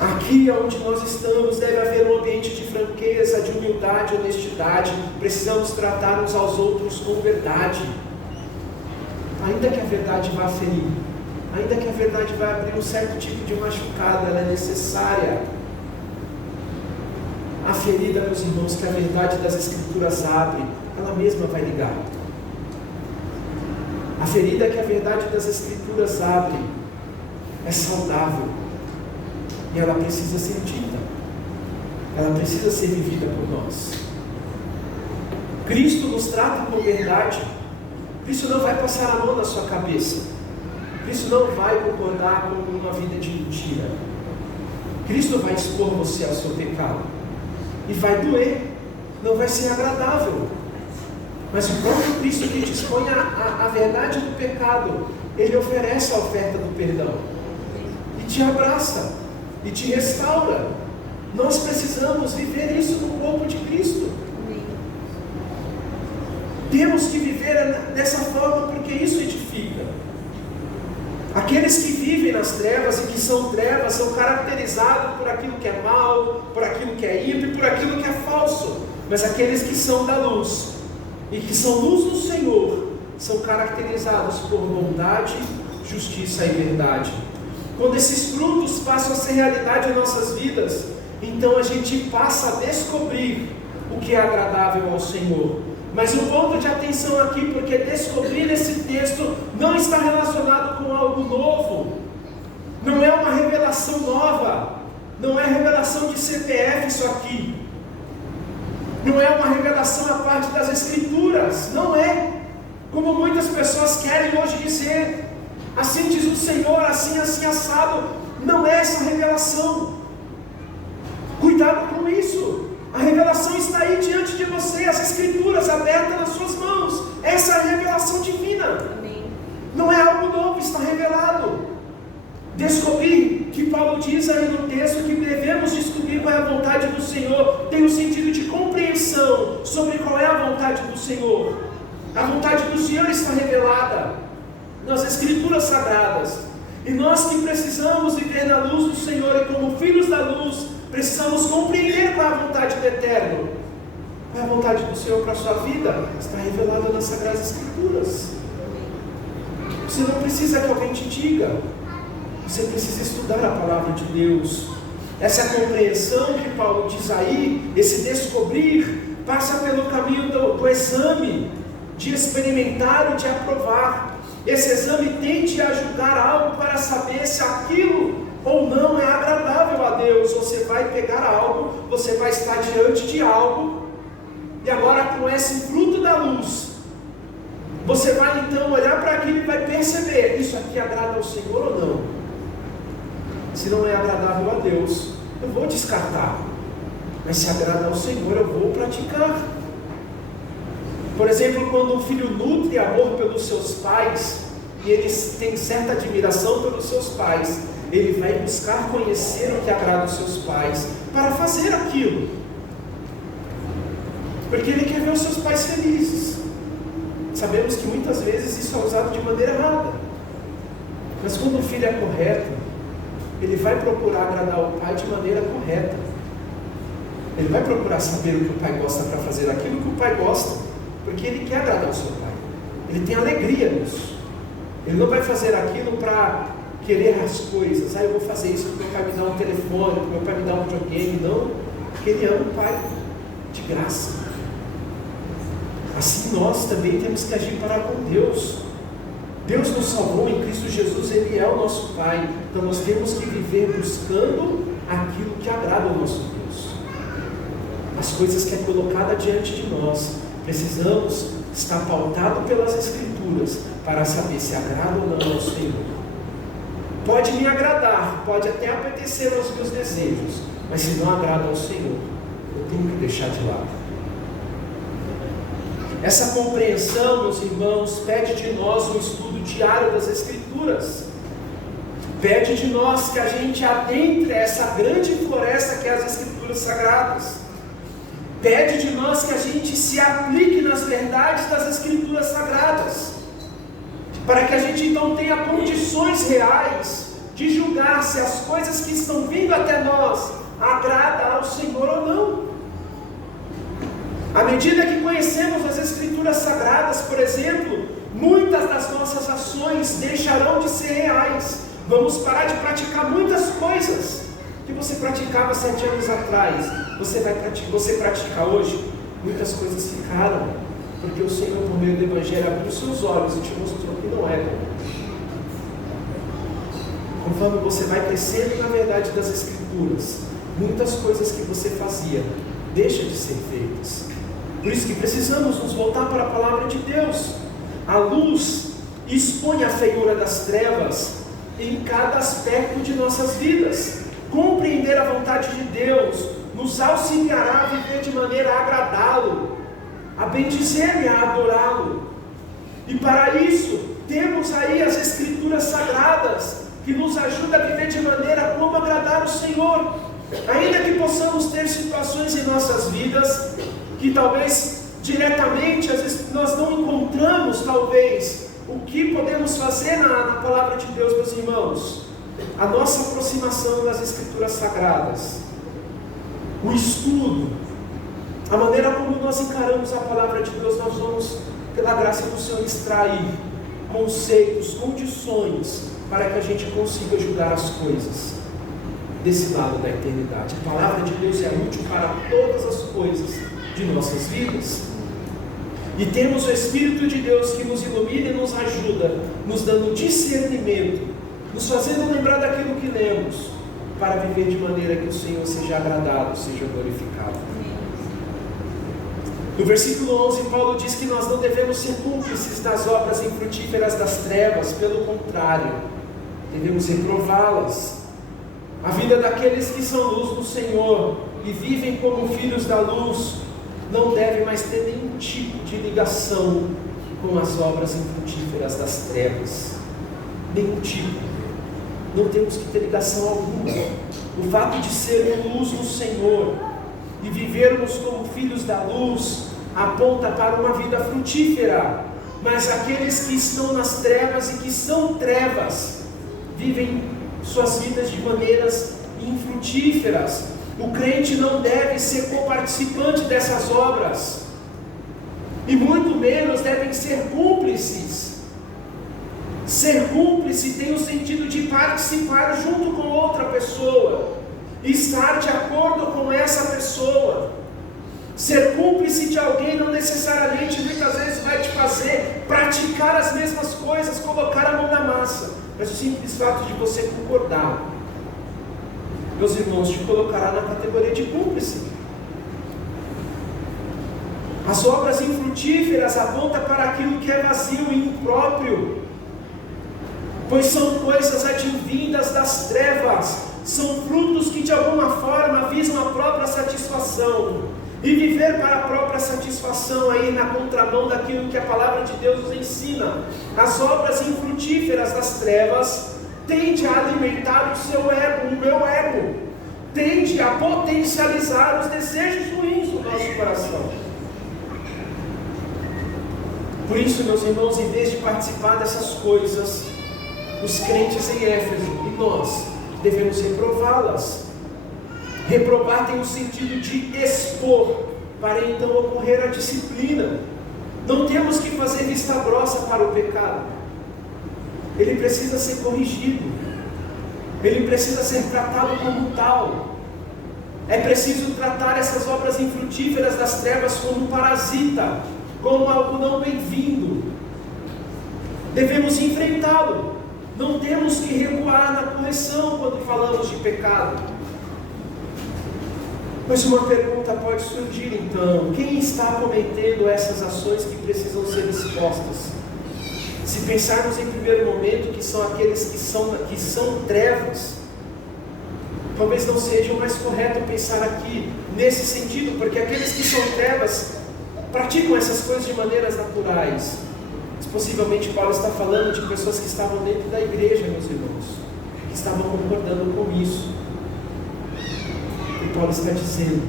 Aqui onde nós estamos deve haver um ambiente de franqueza, de humildade, honestidade. Precisamos tratar uns aos outros com verdade. Ainda que a verdade vá ferir, ainda que a verdade vá abrir um certo tipo de machucado, ela é necessária. A ferida, meus irmãos, que a verdade das Escrituras abre, ela mesma vai ligar. A ferida que a verdade das Escrituras abre é saudável. E ela precisa ser dita. Ela precisa ser vivida por nós. Cristo nos trata com verdade. Cristo não vai passar a mão na sua cabeça. Cristo não vai concordar com uma vida de mentira. Cristo vai expor você ao seu pecado. E vai doer. Não vai ser agradável. Mas o próprio Cristo que te expõe a verdade do pecado, Ele oferece a oferta do perdão. E te abraça. E te restaura. Nós precisamos viver isso no corpo de Cristo. Temos que viver dessa forma, porque isso edifica. Aqueles que vivem nas trevas e que são trevas são caracterizados por aquilo que é mal, por aquilo que é ímpio, por aquilo que é falso. Mas aqueles que são da luz e que são luz do Senhor são caracterizados por bondade, justiça e verdade. Quando esses frutos passam a ser realidade em nossas vidas, então a gente passa a descobrir o que é agradável ao Senhor. Mas o ponto de atenção aqui, porque descobrir esse texto não está relacionado com algo novo, não é uma revelação nova, não é revelação de CPF isso aqui, não é uma revelação à parte das Escrituras, não é, como muitas pessoas querem hoje dizer. Assim diz o Senhor, assim assado. Não é essa revelação. Cuidado com isso. A revelação está aí diante de você, as Escrituras abertas nas suas mãos. Essa é a revelação divina. Amém. Não é algo novo, está revelado. Descobrir, que Paulo diz aí no texto, que devemos descobrir qual é a vontade do Senhor, tem um sentido de compreensão sobre qual é a vontade do Senhor. A vontade do Senhor está revelada nas Escrituras Sagradas, e nós que precisamos viver na luz do Senhor, e como filhos da luz, precisamos compreender qual é a vontade do Eterno. Qual é a vontade do Senhor para a sua vida? Está revelada nas Sagradas Escrituras. Você não precisa que alguém te diga, você precisa estudar a palavra de Deus. Essa compreensão que Paulo diz aí, esse descobrir, passa pelo caminho do exame, de experimentar e de aprovar. Esse exame tem de ajudar algo para saber se aquilo ou não é agradável a Deus. Você vai pegar algo, você vai estar diante de algo, e agora com esse fruto da luz, você vai então olhar para aquilo e vai perceber, isso aqui agrada ao Senhor ou não? Se não é agradável a Deus, eu vou descartar. Mas se agrada ao Senhor, eu vou praticar. Por exemplo, quando um filho nutre amor pelos seus pais, e eles têm certa admiração pelos seus pais, ele vai buscar conhecer o que agrada aos seus pais, para fazer aquilo, porque ele quer ver os seus pais felizes. Sabemos que muitas vezes isso é usado de maneira errada, mas quando o filho é correto, ele vai procurar agradar o pai de maneira correta. Ele vai procurar saber o que o pai gosta para fazer aquilo que o pai gosta, porque ele quer agradar o seu pai. Ele tem alegria nisso. Ele não vai fazer aquilo para querer as coisas. Eu vou fazer isso porque meu pai me dá um telefone, porque meu pai me dá um videogame. Não, porque ele ama o pai de graça. Assim nós também temos que agir para com Deus. Deus nos salvou em Cristo Jesus, Ele é o nosso Pai. Então nós temos que viver buscando aquilo que agrada ao nosso Deus. As coisas que é colocada diante de nós, precisamos estar pautado pelas Escrituras para saber se agrada ou não ao Senhor. Pode me agradar, pode até apetecer aos meus desejos, mas se não agrada ao Senhor, eu tenho que deixar de lado. Essa compreensão, meus irmãos, pede de nós um estudo diário das Escrituras. Pede de nós que a gente adentre essa grande floresta que é as Escrituras Sagradas. Pede de nós que a gente se aplique nas verdades das Escrituras Sagradas, para que a gente então tenha condições reais de julgar se as coisas que estão vindo até nós agradam ao Senhor ou não. À medida que conhecemos as Escrituras Sagradas, por exemplo, muitas das nossas ações deixarão de ser reais. Vamos parar de praticar muitas coisas que você praticava 7 anos atrás. Você pratica hoje. Muitas coisas ficaram, porque o Senhor, por meio do Evangelho, abriu seus olhos e te mostrou que não é bom. Conforme você vai crescendo na verdade das Escrituras, muitas coisas que você fazia deixam de ser feitas. Por isso que precisamos nos voltar para a palavra de Deus. A luz expõe a feiura das trevas em cada aspecto de nossas vidas. Compreender a vontade de Deus nos auxiliará a viver de maneira a agradá-lo, a bendizer e a adorá-lo. E para isso, temos aí as Escrituras Sagradas, que nos ajudam a viver de maneira como agradar o Senhor. Ainda que possamos ter situações em nossas vidas, que talvez diretamente, às vezes nós não encontramos, talvez, o que podemos fazer na palavra de Deus, meus irmãos. A nossa aproximação das Escrituras Sagradas, o estudo, a maneira como nós encaramos a palavra de Deus, nós vamos, pela graça do Senhor, extrair conceitos, condições, para que a gente consiga julgar as coisas desse lado da eternidade. A palavra de Deus é útil para todas as coisas de nossas vidas. E temos o Espírito de Deus que nos ilumina e nos ajuda, nos dando discernimento, nos fazendo lembrar daquilo que lemos, para viver de maneira que o Senhor seja agradado, seja glorificado. No versículo 11, Paulo diz que nós não devemos ser cúmplices das obras infrutíferas das trevas, pelo contrário, devemos reprová-las. A vida daqueles que são luz do Senhor e vivem como filhos da luz não deve mais ter nenhum tipo de ligação com as obras infrutíferas das trevas. Nenhum tipo. Não temos que ter ligação alguma. O fato de sermos luz no Senhor e vivermos como filhos da luz aponta para uma vida frutífera. Mas aqueles que estão nas trevas e que são trevas vivem suas vidas de maneiras infrutíferas. O crente não deve ser coparticipante dessas obras, e muito menos devem ser cúmplices. Ser cúmplice tem o sentido de participar junto com outra pessoa, estar de acordo com essa pessoa. Ser cúmplice de alguém não necessariamente, muitas vezes, vai te fazer praticar as mesmas coisas, colocar a mão na massa, mas o simples fato de você concordar, meus irmãos, te colocará na categoria de cúmplice. As obras infrutíferas apontam para aquilo que é vazio e impróprio, pois são coisas advindas das trevas, são frutos que de alguma forma visam a própria satisfação, e viver para a própria satisfação aí na contramão daquilo que a palavra de Deus nos ensina. As obras infrutíferas das trevas tende a alimentar o seu ego, o meu ego, tende a potencializar os desejos ruins do nosso coração. Por isso, meus irmãos, em vez de participar dessas coisas, os crentes em Éfeso e nós devemos reprová-las. Reprovar tem o sentido de expor, para então ocorrer a disciplina. Não temos que fazer vista grossa para o pecado. Ele precisa ser corrigido, ele precisa ser tratado como tal. É preciso tratar essas obras infrutíferas das trevas como um parasita, como algo não bem-vindo. Devemos enfrentá-lo, não temos que recuar na correção quando falamos de pecado. Mas uma pergunta pode surgir então: quem está cometendo essas ações que precisam ser expostas? Se pensarmos em primeiro momento que são aqueles que são trevas, talvez não seja o mais correto pensar aqui nesse sentido, porque aqueles que são trevas praticam essas coisas de maneiras naturais. Mas possivelmente Paulo está falando de pessoas que estavam dentro da igreja, meus irmãos, que estavam concordando com isso. E Paulo está dizendo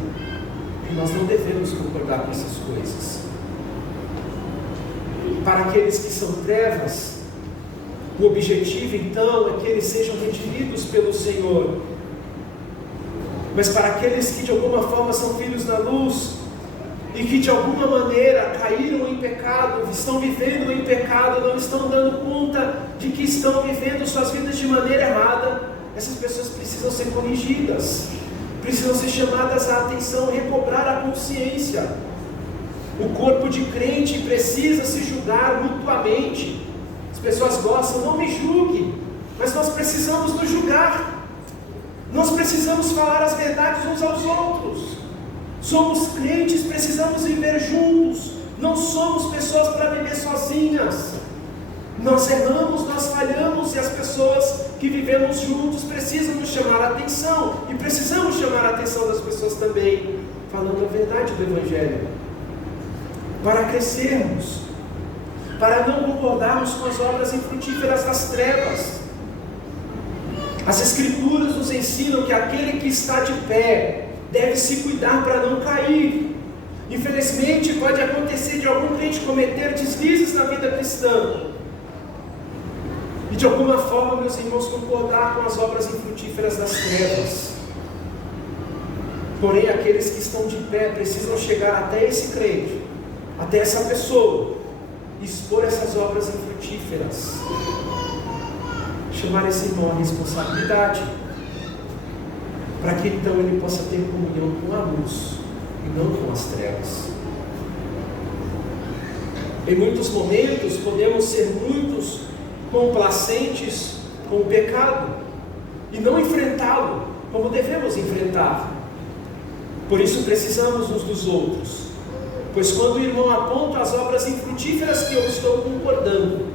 que nós não devemos concordar com essas coisas. Para aqueles que são trevas, O objetivo então é que eles sejam redimidos pelo Senhor. Mas para aqueles que de alguma forma são filhos da luz e que de alguma maneira caíram em pecado, estão vivendo em pecado, não estão dando conta de que estão vivendo suas vidas de maneira errada, essas pessoas precisam ser corrigidas, precisam ser chamadas à atenção, recobrar a consciência. O corpo de crente precisa se julgar mutuamente. As pessoas gostam, não me julgue, mas nós precisamos nos julgar. Nós precisamos falar as verdades uns aos outros. Somos crentes, precisamos viver juntos. Não somos pessoas para viver sozinhas. Nós erramos, nós falhamos, e as pessoas que vivemos juntos precisam nos chamar a atenção. E precisamos chamar a atenção das pessoas também, falando a verdade do Evangelho, para crescermos, para não concordarmos com as obras infrutíferas das trevas. As Escrituras nos ensinam que aquele que está de pé deve se cuidar para não cair. Infelizmente, pode acontecer de algum crente cometer deslizes na vida cristã e de alguma forma, meus irmãos, concordar com as obras infrutíferas das trevas. Porém, aqueles que estão de pé precisam chegar até esse crente, até essa pessoa, expor essas obras infrutíferas, chamar esse irmão à responsabilidade, para que então ele possa ter comunhão com a luz e não com as trevas. Em muitos momentos podemos ser muitos complacentes com o pecado e não enfrentá-lo como devemos enfrentar. Por isso precisamos uns dos outros, pois quando o irmão aponta as obras infrutíferas que eu estou concordando,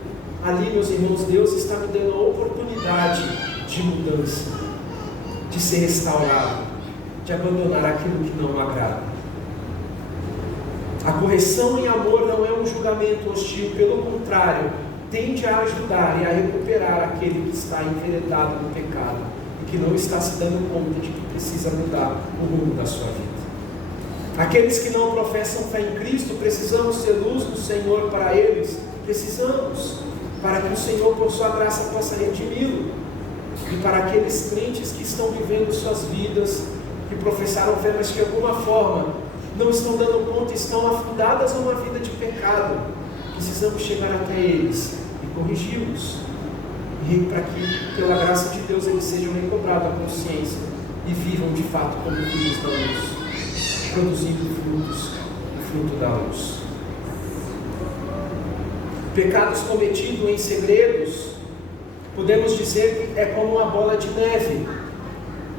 ali, meus irmãos, Deus está me dando a oportunidade de mudança, de ser restaurado, de abandonar aquilo que não agrada. A correção em amor não é um julgamento hostil, pelo contrário, tende a ajudar e a recuperar aquele que está enveredado no pecado e que não está se dando conta de que precisa mudar o rumo da sua vida. Aqueles que não professam fé em Cristo, precisamos ser luz do Senhor para eles, precisamos, para que o Senhor, por sua graça, possa redimi-lo. E para aqueles crentes que estão vivendo suas vidas, que professaram fé, mas que de alguma forma não estão dando conta, estão afundadas numa vida de pecado, precisamos chegar até eles e corrigi-los, e para que, pela graça de Deus, eles sejam recobrados a consciência e vivam de fato como filhos da luz, produzindo frutos, o fruto da luz. Pecados cometidos em segredos, podemos dizer que é como uma bola de neve,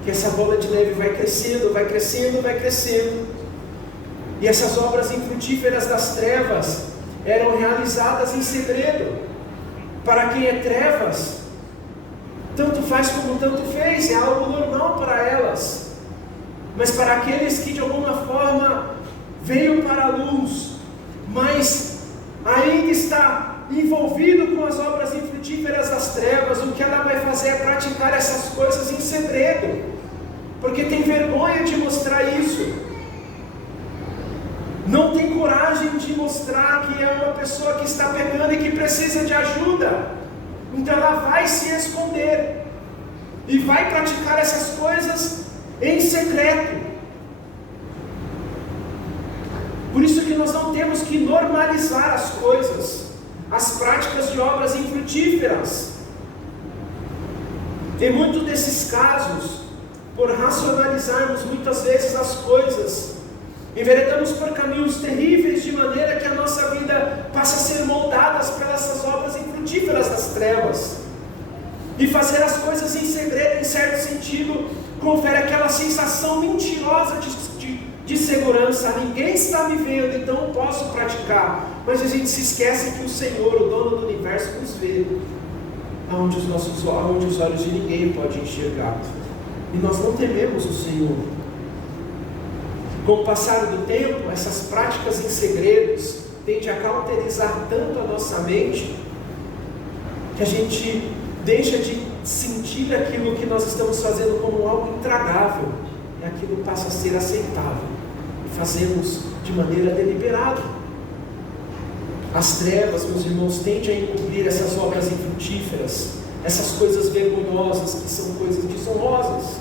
que essa bola de neve vai crescendo, vai crescendo, vai crescendo, e essas obras infrutíferas das trevas eram realizadas em segredo. Para quem é trevas, tanto faz como tanto fez, é algo normal para elas. Mas para aqueles que de alguma forma veio para a luz, mas ainda está envolvido com as obras infrutíferas das trevas, o que ela vai fazer é praticar essas coisas em segredo, porque tem vergonha de mostrar isso, não tem coragem de mostrar que é uma pessoa que está pecando e que precisa de ajuda, então ela vai se esconder e vai praticar essas coisas em secreto. Por isso que nós não temos que normalizar as coisas, as práticas de obras infrutíferas. Em muitos desses casos, por racionalizarmos muitas vezes as coisas, enveredamos por caminhos terríveis, de maneira que a nossa vida passa a ser moldada pelas essas obras infrutíferas das trevas. E fazer as coisas em segredo, em certo sentido, confere aquela sensação mentirosa de segurança. Ninguém está me vendo, então eu posso praticar. Mas a gente se esquece que o Senhor, o dono do universo, nos vê, aonde os olhos de ninguém podem enxergar. E nós não tememos o Senhor. Com o passar do tempo, essas práticas em segredos tendem a cauterizar tanto a nossa mente, que a gente deixa de sentir aquilo que nós estamos fazendo como algo intragável, e aquilo passa a ser aceitável, e fazemos de maneira deliberada. As trevas, meus irmãos, tendem a encobrir essas obras infrutíferas, essas coisas vergonhosas que são coisas desonrosas.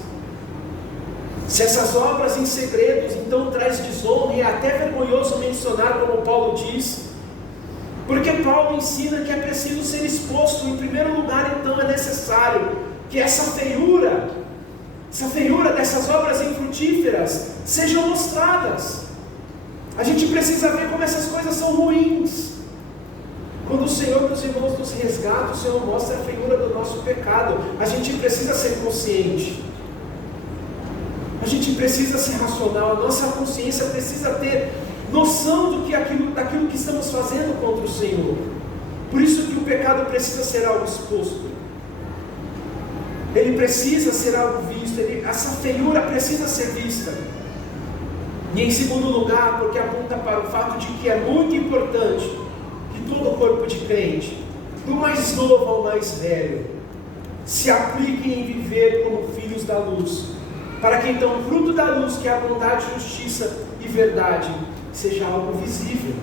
Se essas obras em segredos então traz desonra, e é até vergonhoso mencionar, como Paulo diz, porque Paulo ensina que é preciso ser exposto. Em primeiro lugar, então, é necessário que essa feiura dessas obras infrutíferas sejam mostradas. A gente precisa ver como essas coisas são ruins. Quando o Senhor, meus irmãos, nos resgata, o Senhor mostra a feiura do nosso pecado. A gente precisa ser consciente. A gente precisa ser racional. A nossa consciência precisa ter noção daquilo que estamos fazendo contra o Senhor. Por isso que o pecado precisa ser algo exposto. Ele precisa ser algo visto. Essa feiura precisa ser vista. E em segundo lugar, porque aponta para o fato de que é muito importante que todo o corpo de crente, do mais novo ao mais velho, se apliquem em viver como filhos da luz, para que então o fruto da luz, que é a bondade, justiça e verdade, seja algo visível.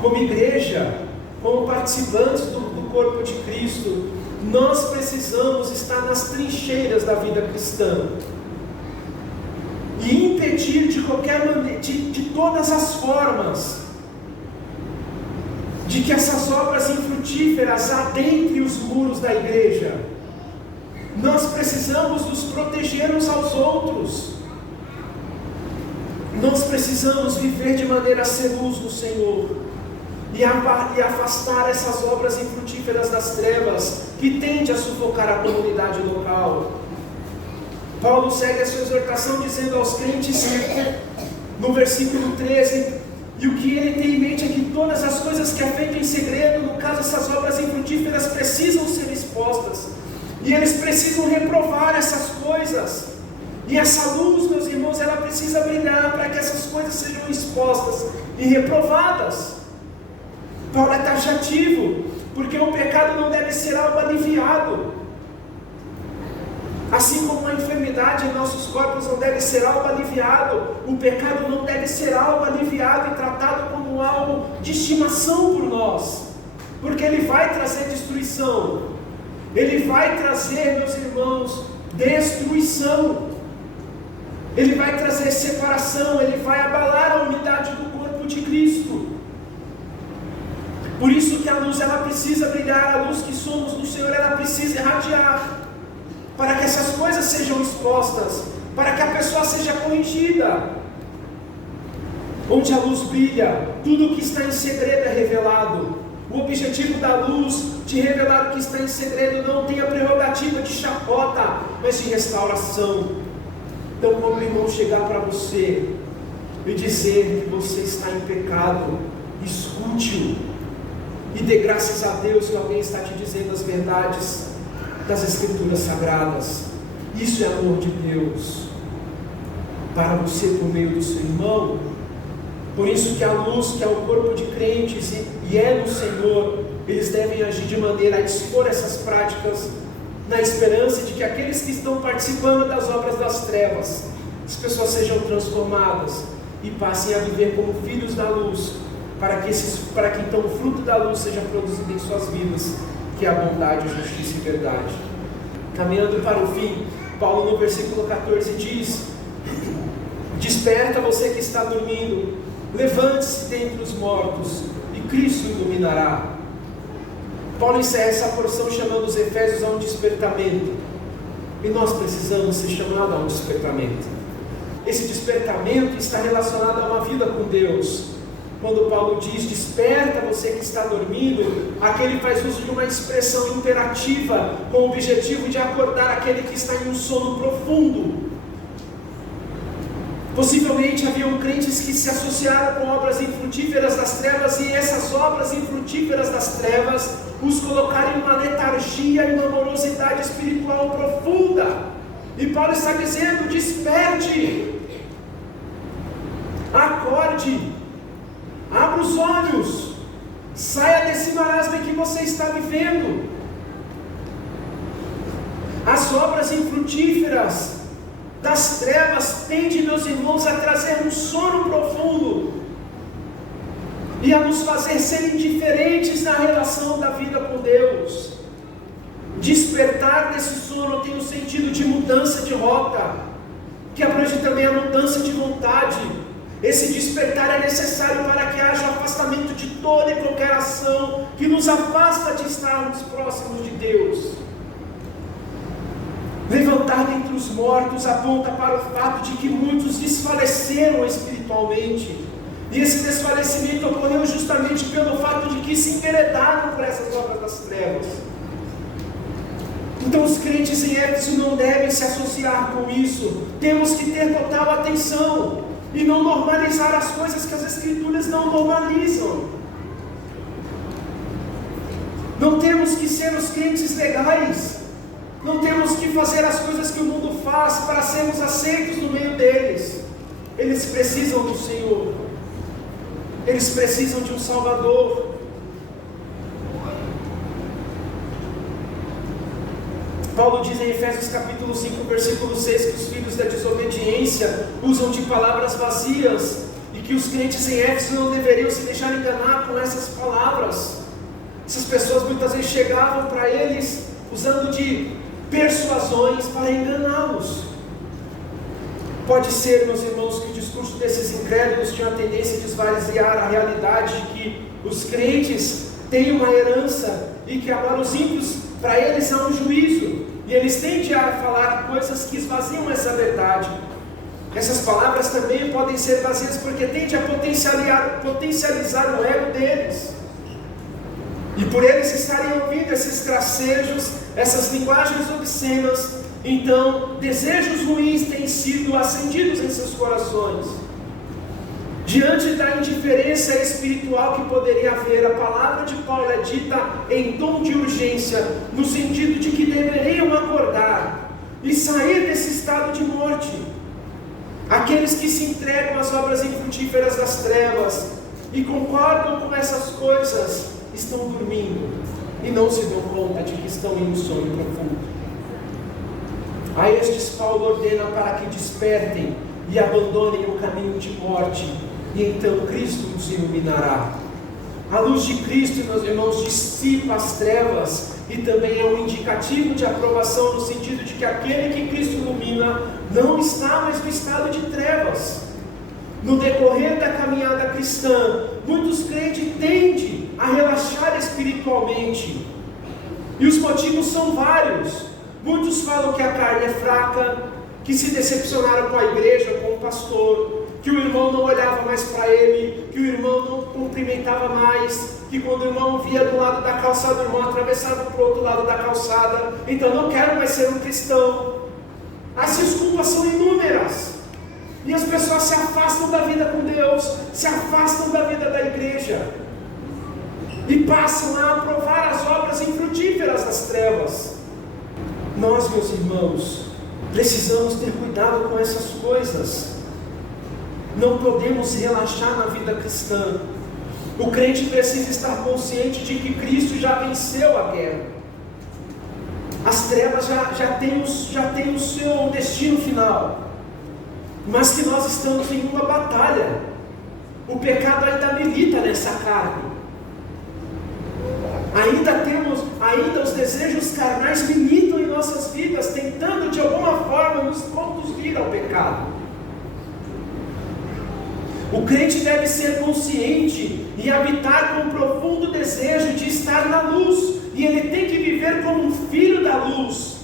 Como igreja, como participantes do corpo de Cristo, nós precisamos estar nas trincheiras da vida cristã e impedir de qualquer maneira, de todas as formas, de que essas obras infrutíferas adentrem os muros da igreja. Nós precisamos nos proteger uns aos outros. Nós precisamos viver de maneira a ser luz no Senhor e afastar essas obras infrutíferas das trevas que tendem a sufocar a comunidade local. Paulo segue a sua exortação dizendo aos crentes no versículo 13, e o que ele tem em mente é que todas as coisas que é feito em segredo, no caso essas obras infrutíferas, precisam ser expostas, e eles precisam reprovar essas coisas. E essa luz, meus irmãos, ela precisa brilhar para que essas coisas sejam expostas e reprovadas. Paulo é taxativo, porque o pecado não deve ser algo aliviado. Assim como a enfermidade em nossos corpos não deve ser algo aliviado, o pecado não deve ser algo aliviado e tratado como algo de estimação por nós, porque ele vai trazer destruição, ele vai trazer, meus irmãos, destruição. Ele vai trazer separação, ele vai abalar a unidade do corpo de Cristo. Por isso que a luz, ela precisa brilhar, a luz que somos no Senhor, ela precisa irradiar, para que essas coisas sejam expostas, para que a pessoa seja corrigida. Onde a luz brilha, tudo o que está em segredo é revelado. O objetivo da luz, de revelar o que está em segredo, não tem a prerrogativa de chacota, mas de restauração. Então, quando o irmão chegar para você e dizer que você está em pecado, escute-o e dê graças a Deus que alguém está te dizendo as verdades das Escrituras Sagradas. Isso é amor de Deus para você por meio do seu irmão. Por isso que a luz, que é o corpo de crentes e é no Senhor, eles devem agir de maneira a expor essas práticas, na esperança de que aqueles que estão participando das obras das trevas, as pessoas sejam transformadas e passem a viver como filhos da luz, para que então o fruto da luz seja produzido em suas vidas, que é a bondade, a justiça e verdade. Caminhando para o fim, Paulo no versículo 14 diz: desperta você que está dormindo, levante-se dentre os mortos, e Cristo iluminará. Paulo encerra essa porção chamando os Efésios a um despertamento, e nós precisamos ser chamados a um despertamento. Esse despertamento está relacionado a uma vida com Deus. Quando Paulo diz, desperta você que está dormindo, aqui ele faz uso de uma expressão imperativa, com o objetivo de acordar aquele que está em um sono profundo. Possivelmente haviam crentes que se associaram com obras infrutíferas das trevas, e essas obras infrutíferas das trevas os colocaram em uma letargia e uma morosidade espiritual profunda. E Paulo está dizendo, desperte, acorde, abra os olhos, saia desse marasmo em que você está vivendo. As obras infrutíferas das trevas tendem, meus irmãos, a trazer um sono profundo. e a nos fazer ser indiferentes na relação da vida com Deus. Despertar desse sono tem o sentido de mudança de rota, que abrange também a mudança de vontade. Esse despertar é necessário para que haja afastamento de toda e qualquer ação que nos afasta de estarmos próximos de Deus. Levantar dentre os mortos aponta para o fato de que muitos desfaleceram espiritualmente. E esse desfalecimento ocorreu justamente pelo fato de que se enveredaram por essas obras das trevas. Então os crentes em Éfeso não devem se associar com isso. Temos que ter total atenção e não normalizar as coisas que as Escrituras não normalizam. Não temos que ser os crentes legais. Não temos que fazer as coisas que o mundo faz para sermos aceitos no meio deles. Eles precisam do Senhor. Eles precisam de um Salvador. Paulo diz em Efésios capítulo 5, versículo 6, que os filhos da desobediência usam de palavras vazias e que os crentes em Éfeso não deveriam se deixar enganar com essas palavras. Essas pessoas muitas vezes chegavam para eles usando de persuasões para enganá-los. Pode ser, meus irmãos, que o discurso desses incrédulos tinha a tendência de esvaziar a realidade de que os crentes têm uma herança e que agora os ímpios, para eles há um juízo, e eles tendem a falar coisas que esvaziam essa verdade. Essas palavras também podem ser vazias porque tendem a potencializar o ego deles. E por eles estarem ouvindo esses tracejos, essas linguagens obscenas, então desejos ruins têm sido acendidos em seus corações. Diante da indiferença espiritual que poderia haver, a palavra de Paulo é dita em tom de urgência, no sentido de que deveriam acordar e sair desse estado de morte. Aqueles que se entregam às obras infrutíferas das trevas e concordam com essas coisas, estão dormindo e não se dão conta de que estão em um sonho profundo. A estes Paulo ordena para que despertem e abandonem o caminho de morte, e então Cristo nos iluminará. A luz de Cristo, meus irmãos, dissipa as trevas e também é um indicativo de aprovação no sentido de que aquele que Cristo ilumina não está mais no estado de trevas. No decorrer da caminhada cristã, muitos crentes tendem a relaxar espiritualmente, e os motivos são vários. Muitos falam que a carne é fraca, que se decepcionaram com a igreja, com o pastor, que o irmão não olhava mais para ele, que o irmão não cumprimentava mais, que quando o irmão via do lado da calçada, o irmão atravessava para o outro lado da calçada, então não quero mais ser um cristão. As desculpas são inúmeras, e as pessoas se afastam da vida com Deus, se afastam da vida da igreja, e passam a aprovar as obras infrutíferas das trevas. Nós, meus irmãos, precisamos ter cuidado com essas coisas. Não podemos relaxar na vida cristã. O crente precisa estar consciente de que Cristo já venceu a guerra. As trevas já têm o seu destino final, mas que nós estamos em uma batalha. O pecado ainda milita nessa carne. Ainda os desejos carnais militam em nossas vidas, tentando de alguma forma nos conduzir ao pecado. O crente deve ser consciente e habitar com um profundo desejo de estar na luz, e ele tem que viver como um filho da luz,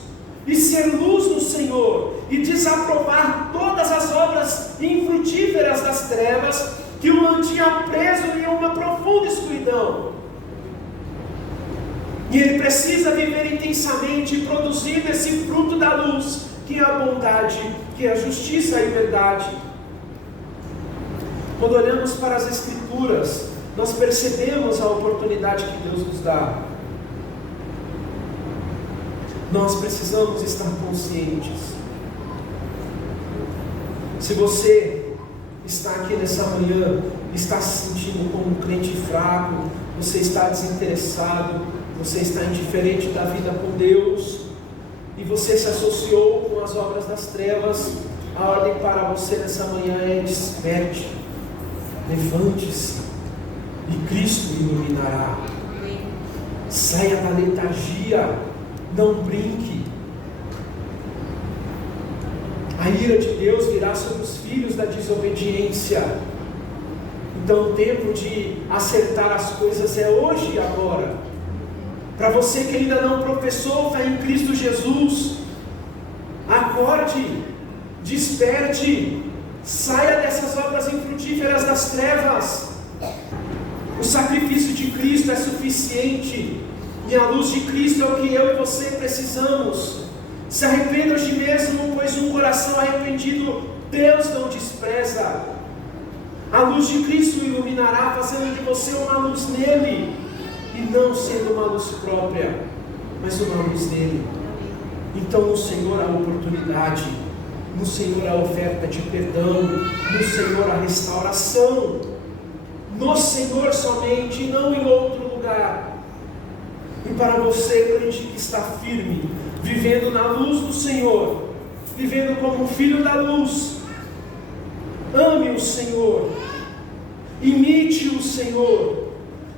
e ser luz no Senhor, e desaprovar todas as obras infrutíferas das trevas que o mantinha preso em uma profunda escuridão. E ele precisa viver intensamente, produzindo esse fruto da luz, que é a bondade, que é a justiça e a verdade. Quando olhamos para as Escrituras, nós percebemos a oportunidade que Deus nos dá. Nós precisamos estar conscientes. Se você está aqui nessa manhã, está se sentindo como um crente fraco, você está desinteressado, você está indiferente da vida com Deus, e você se associou com as obras das trevas, a ordem para você nessa manhã é: desperte, levante-se, e Cristo iluminará. Saia da letargia, não brinque. A ira de Deus virá sobre os filhos da desobediência. Então o tempo de acertar as coisas é hoje e agora. Para você que ainda não professou fé em Cristo Jesus, acorde, desperte, saia dessas obras infrutíferas das trevas. O sacrifício de Cristo é suficiente, e a luz de Cristo é o que eu e você precisamos. Se arrependa de mesmo, pois um coração arrependido Deus não despreza. A luz de Cristo o iluminará, fazendo de você uma luz nele, e não sendo uma luz própria, mas uma luz nele. Então no Senhor há oportunidade, no Senhor há oferta de perdão, no Senhor há restauração, no Senhor somente, e não em outro lugar. E para você, crente que está firme, vivendo na luz do Senhor, vivendo como filho da luz, ame o Senhor, imite o Senhor,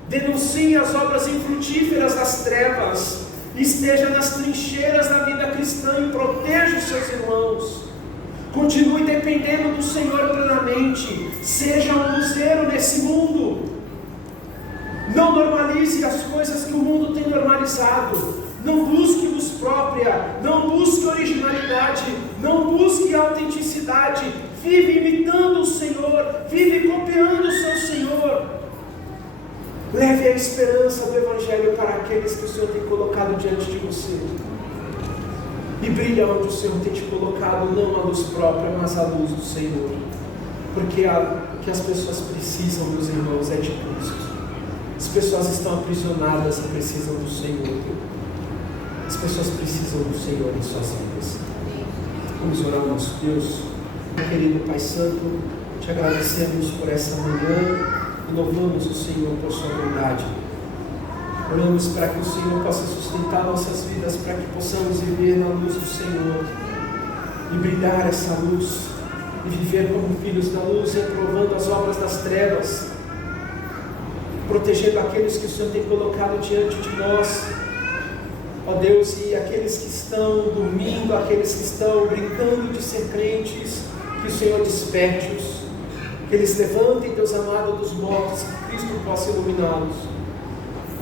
denuncie as obras infrutíferas das trevas, esteja nas trincheiras da vida cristã e proteja os seus irmãos. Continue dependendo do Senhor plenamente, seja um luzeiro nesse mundo. Não normalize as coisas que o mundo tem normalizado. Não busque luz própria, não busque originalidade, não busque autenticidade. Vive imitando o Senhor, vive copiando o seu Senhor. Leve a esperança do Evangelho para aqueles que o Senhor tem colocado diante de você. E brilha onde o Senhor tem te colocado, não a luz própria, mas a luz do Senhor. Porque o que as pessoas precisam, meus irmãos, é de Cristo. As pessoas estão aprisionadas e precisam do Senhor. As pessoas precisam do Senhor em suas vidas. Vamos orar ao nosso Deus. Querido Pai Santo, te agradecemos por essa manhã e louvamos o Senhor por sua bondade. Oramos para que o Senhor possa sustentar nossas vidas, para que possamos viver na luz do Senhor e brilhar essa luz e viver como filhos da luz, reprovando as obras das trevas, protegendo aqueles que o Senhor tem colocado diante de nós, ó Deus, e aqueles que estão dormindo, aqueles que estão brincando de ser crentes, que o Senhor desperte-os, que eles levantem, Deus amado, dos mortos, que Cristo possa iluminá-los.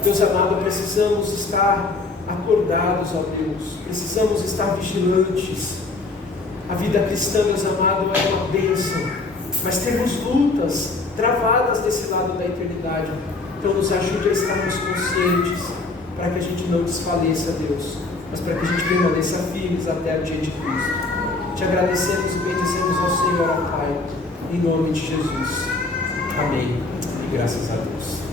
Deus amado, precisamos estar acordados, ó Deus, precisamos estar vigilantes. A vida cristã, Deus amado, é uma bênção, mas temos lutas travadas desse lado da eternidade. Então nos ajude a estarmos conscientes, para que a gente não desfaleça, Deus, mas para que a gente permaneça firmes até o dia de Cristo. Te agradecemos e bendizemos ao Senhor, ó Pai, em nome de Jesus. Amém. E graças a Deus.